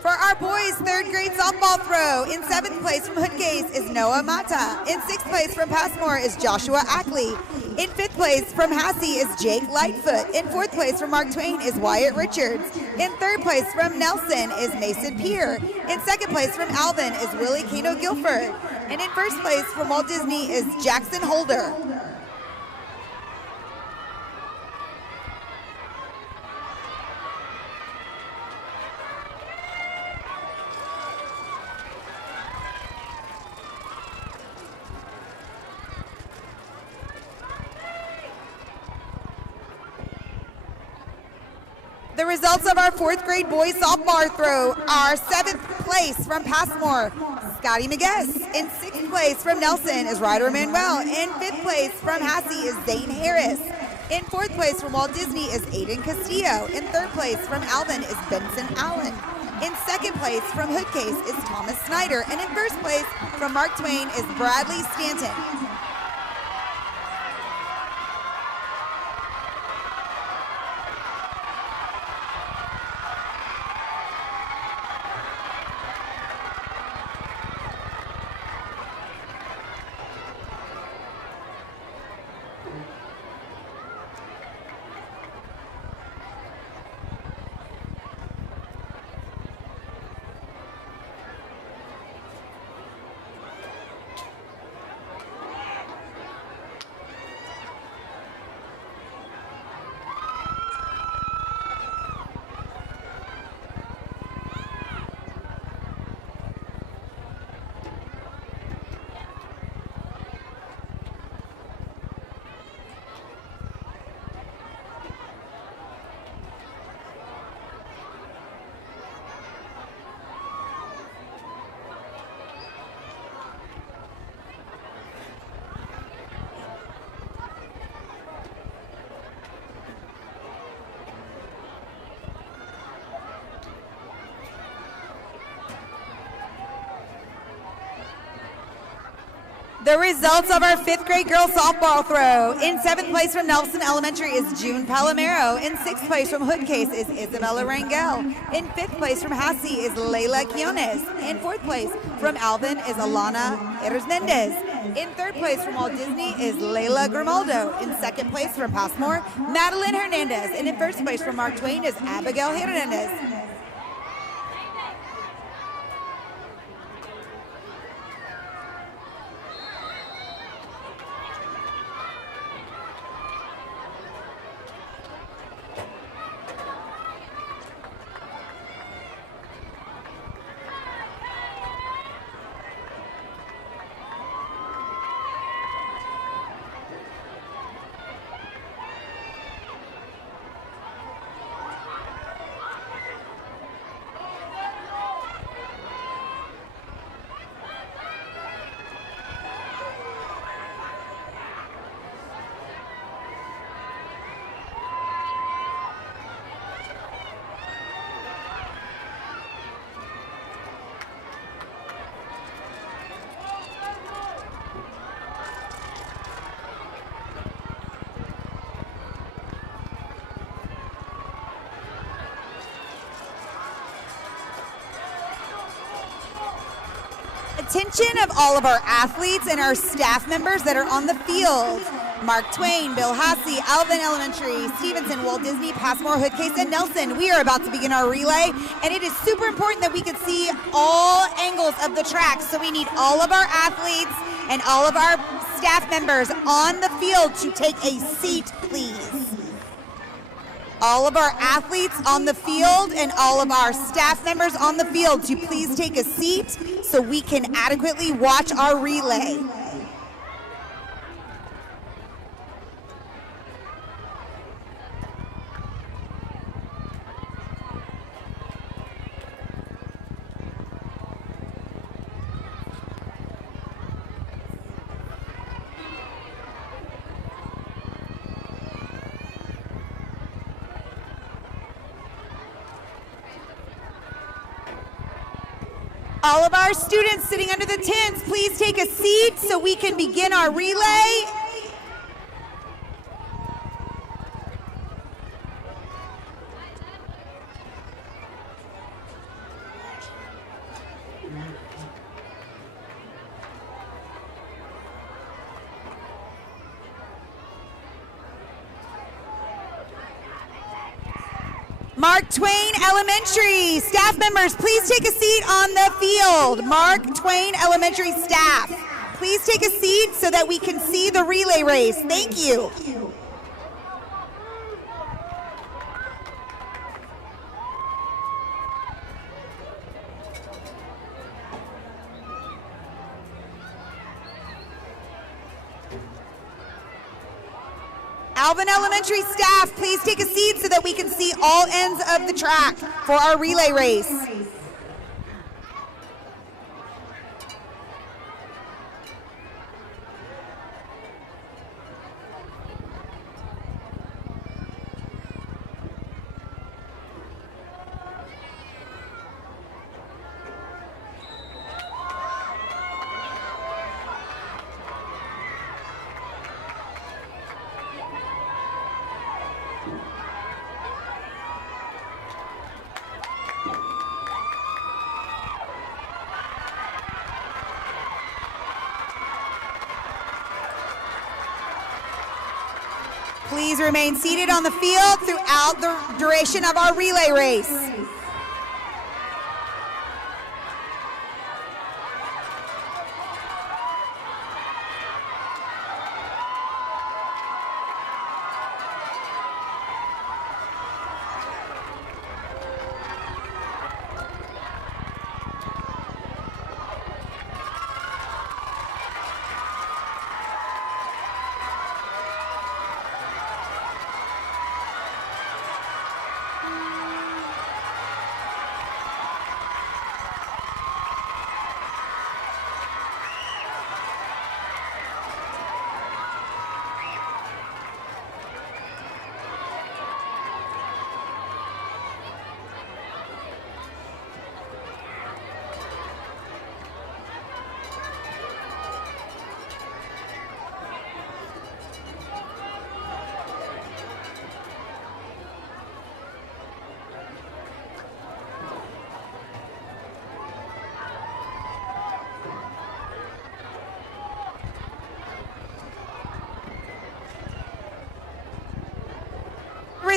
For our boys' 3rd grade softball throw, in 7th place from Hoodcase is Noah Mata. In 6th place from Passmore is Joshua Ackley. In 5th place from Hassie is Jake Lightfoot. In 4th place from Mark Twain is Wyatt Richards. In 3rd place from Nelson is Mason Peer. In 2nd place from Alvin is Willie Kano Guilford. And in 1st place from Walt Disney is Jackson Holder. The results of our 4th grade boys softball throw are: 7th place from Passmore, Scotty McGuess. In 6th place from Nelson is Ryder Manuel. In 5th place from Hassie is Zane Harris. In 4th place from Walt Disney is Aiden Castillo. In 3rd place from Alvin is Benson Allen. In 2nd place from Hoodcase is Thomas Snyder. And in 1st place from Mark Twain is Bradley Stanton. The results of our 5th grade girls softball throw. In 7th place from Nelson Elementary is June Palomero. In 6th place from Hoodcase is Isabella Rangel. In 5th place from Hassi is Layla Quiones. In 4th place from Alvin is Alana Hernandez. In 3rd place from Walt Disney is Layla Grimaldo. In 2nd place from Passmore, Madeline Hernandez. And in 1st place from Mark Twain is Abigail Hernandez. Attention of all of our athletes and our staff members that are on the field. Mark Twain, Bill Hassi, Alvin Elementary, Stevenson, Walt Disney, Passmore, Hoodcase, and Nelson. We are about to begin our relay, and it is super important that we can see all angles of the track. So we need all of our athletes and all of our staff members on the field to take a seat, please. All of our athletes on the field and all of our staff members on the field to please take a seat so we can adequately watch our relay. All of our students sitting under the tents, please take a seat so we can begin our relay. Mark Twain Elementary staff members, please take a seat on the field. Mark Twain Elementary staff, please take a seat so that we can see the relay race. Thank you. Alvin Elementary staff, please take a seat so that we can see all ends of the track for our relay race. Please remain seated on the field throughout the duration of our relay race.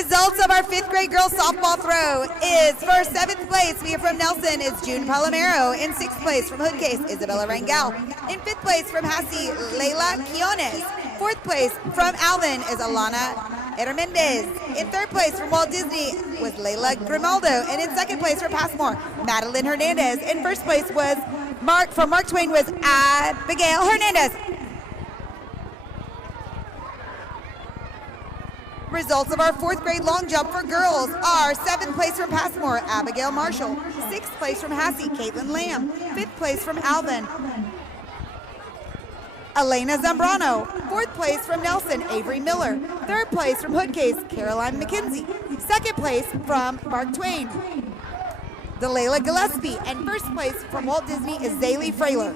results of our 5th grade girls softball throw is for 7th place, we are from Nelson, is June Palomero. In 6th place from Hoodcase, Isabella Rangel. In 5th place from Hassi, Leila Quiones. 4th place from Alvin is Alana Hermendez. In 3rd place from Walt Disney was Layla Grimaldo. And in 2nd place from Passmore, Madeline Hernandez. In 1st place was Mark Twain was Abigail Hernandez. Results of our 4th grade long jump for girls are 7th place from Passmore, Abigail Marshall. 6th place from Hassi, Caitlin Lamb. 5th place from Alvin, Elena Zambrano. 4th place from Nelson, Avery Miller. 3rd place from Hoodcase, Caroline McKenzie. 2nd place from Mark Twain, Delayla Gillespie. And 1st place from Walt Disney is Zaylee Frailer.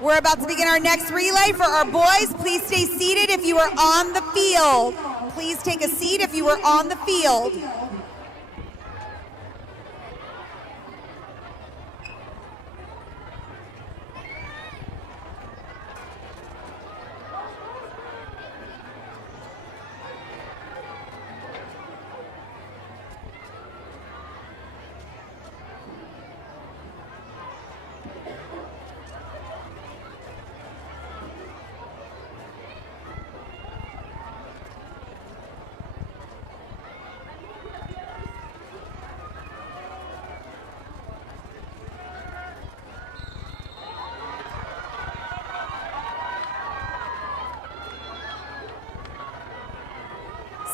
We're about to begin our next relay for our boys. Please stay seated if you are on the field. Please take a seat if you are on the field.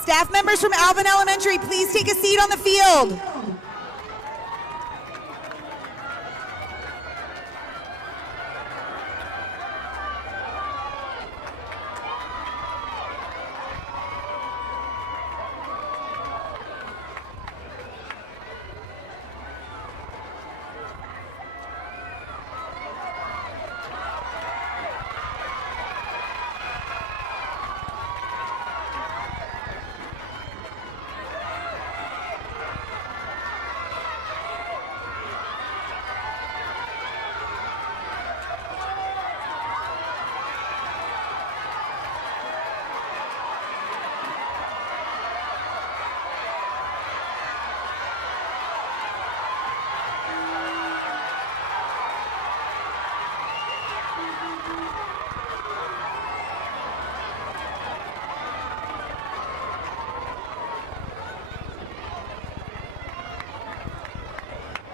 Staff members from Alvin Elementary, please take a seat on the field.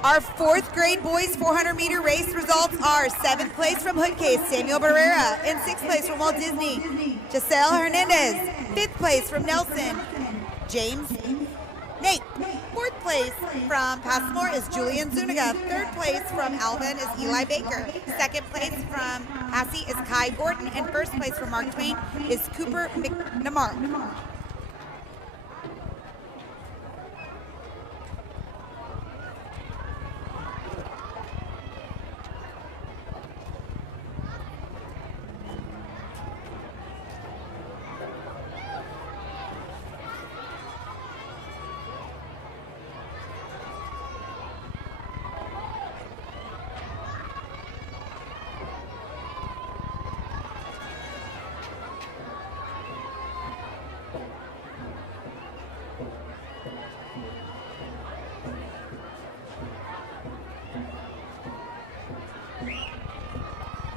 Our 4th grade boys 400 meter race results are 7th place from Hoodcase, Samuel Barrera. In 6th place from Walt Disney, Giselle Hernandez. 5th place from Nelson, James Nate. 4th place from Passmore is Julian Zuniga. 3rd place from Alvin is Eli Baker. 2nd place from Hassi is Kai Gordon. And 1st place from Mark Twain is Cooper McNamara.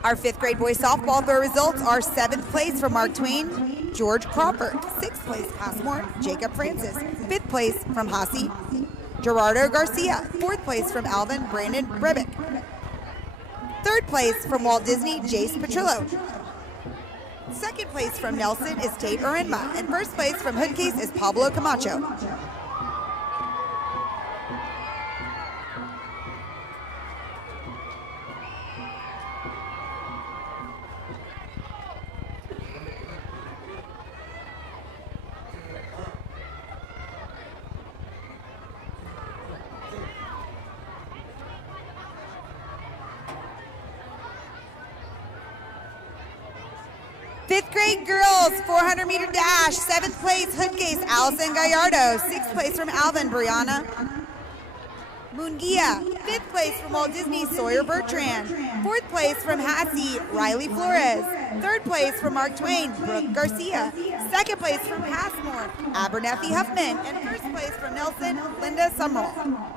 Our 5th grade boys softball throw results are 7th place from Mark Twain, George Crawford. 6th place, Passmore, Jacob Francis. 5th place from Hassi, Gerardo Garcia. 4th place from Alvin, Brandon Brebick. 3rd place from Walt Disney, Jace Petrillo. 2nd place from Nelson is Tate Orenma. And 1st place from Hoodcase is Pablo Camacho. Fifth grade girls 400 meter dash, 7th place Hoodcase Allison Gallardo. 6th place from Alvin, Brianna Mungia. 5th place from Walt Disney, Sawyer Bertrand. 4th place from Hassie, Riley Flores. 3rd place from Mark Twain, Brooke Garcia. 2nd place from Passmore, Abernathy Huffman. And 1st place from Nelson, Linda Sumrall.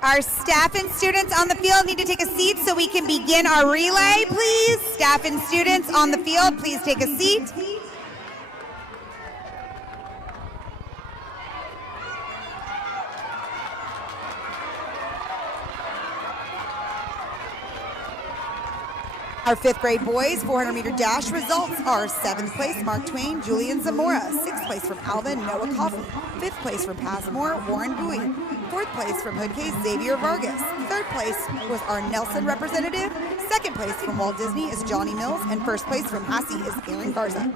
Our staff and students on the field need to take a seat so we can begin our relay, please. Staff and students on the field, please take a seat. Our 5th grade boys 400-meter dash results are 7th place, Mark Twain, Julian Zamora. 6th place from Alvin, Noah Coffey. 5th place from Passmore, Warren Bowie. 4th place from Hoodcase, Xavier Vargas. 3rd place was our Nelson representative. 2nd place from Walt Disney is Johnny Mills. And 1st place from Hassie is Aaron Garza.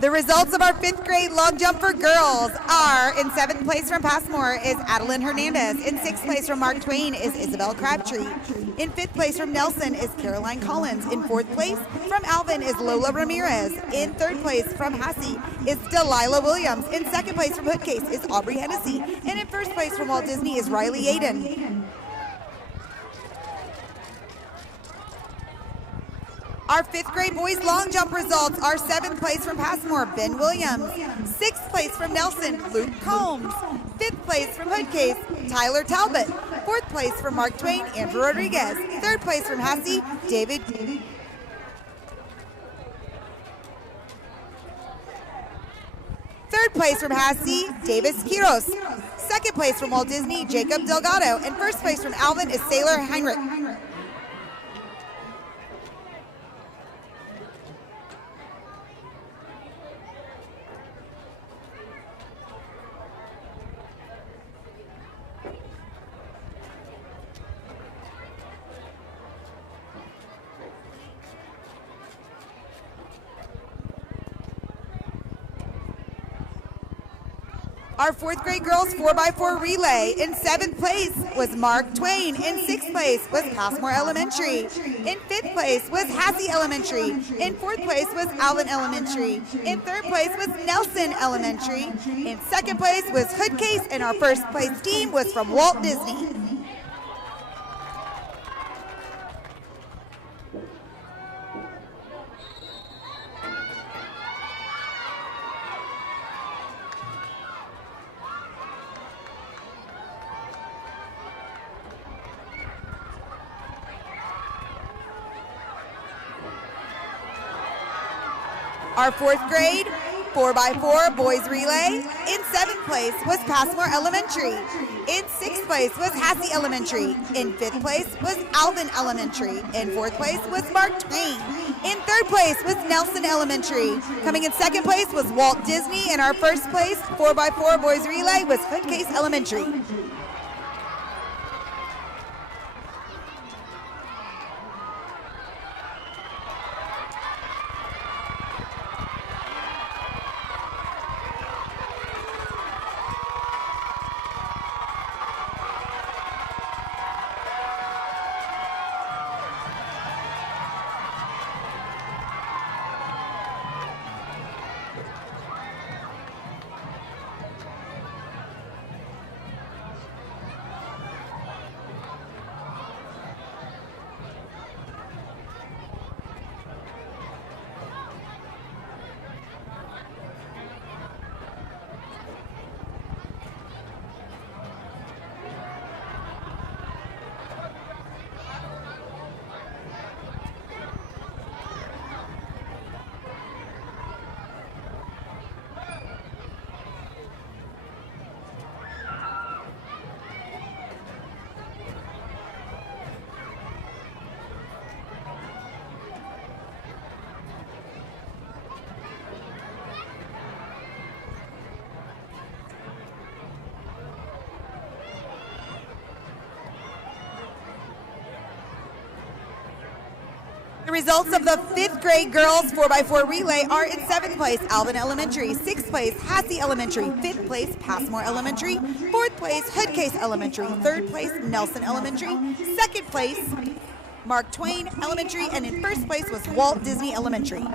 The results of our 5th grade long jump for girls are: in 7th place from Passmore is Adeline Hernandez. In 6th place from Mark Twain is Isabel Crabtree. In 5th place from Nelson is Caroline Collins. In 4th place from Alvin is Lola Ramirez. In 3rd place from Hassie is Delilah Williams. In 2nd place from Hoodcase is Aubrey Hennessy. And in 1st place from Walt Disney is Riley Aiden. Our 5th grade boys long jump results are: 7th place from Passmore, Ben Williams. 6th place from Nelson, Luke Combs. 5th place from Hoodcase, Tyler Talbot. 4th place from Mark Twain, Andrew Rodriguez. 3rd place from Hassie, David. 3rd place from Hassie, Davis Quiros. 2nd place from Walt Disney, Jacob Delgado. And 1st place from Alvin is Sailor Heinrich. Our 4th grade girls 4x4 relay. In 7th place was Mark Twain. In 6th place was Passmore Elementary. In 5th place was Hassie Elementary. In 4th place was Alvin Elementary. In 3rd place was Nelson Elementary. In 2nd place was Hoodcase, and our 1st place team was from Walt Disney. Our 4th grade 4x4 boys relay. In 7th place was Passmore Elementary. In 6th place was Hassey Elementary. In 5th place was Alvin Elementary. In 4th place was Mark Twain. In 3rd place was Nelson Elementary. Coming in 2nd place was Walt Disney. And our 1st place 4x4 boys relay was Hoodcase Elementary. The results of the 5th grade girls 4x4 relay are in 7th place, Alvin Elementary, 6th place, Hassey Elementary, 5th place, Passmore Elementary, 4th place, Hoodcase Elementary, 3rd place, Nelson Elementary, 2nd place, Mark Twain Elementary, and in 1st place was Walt Disney Elementary.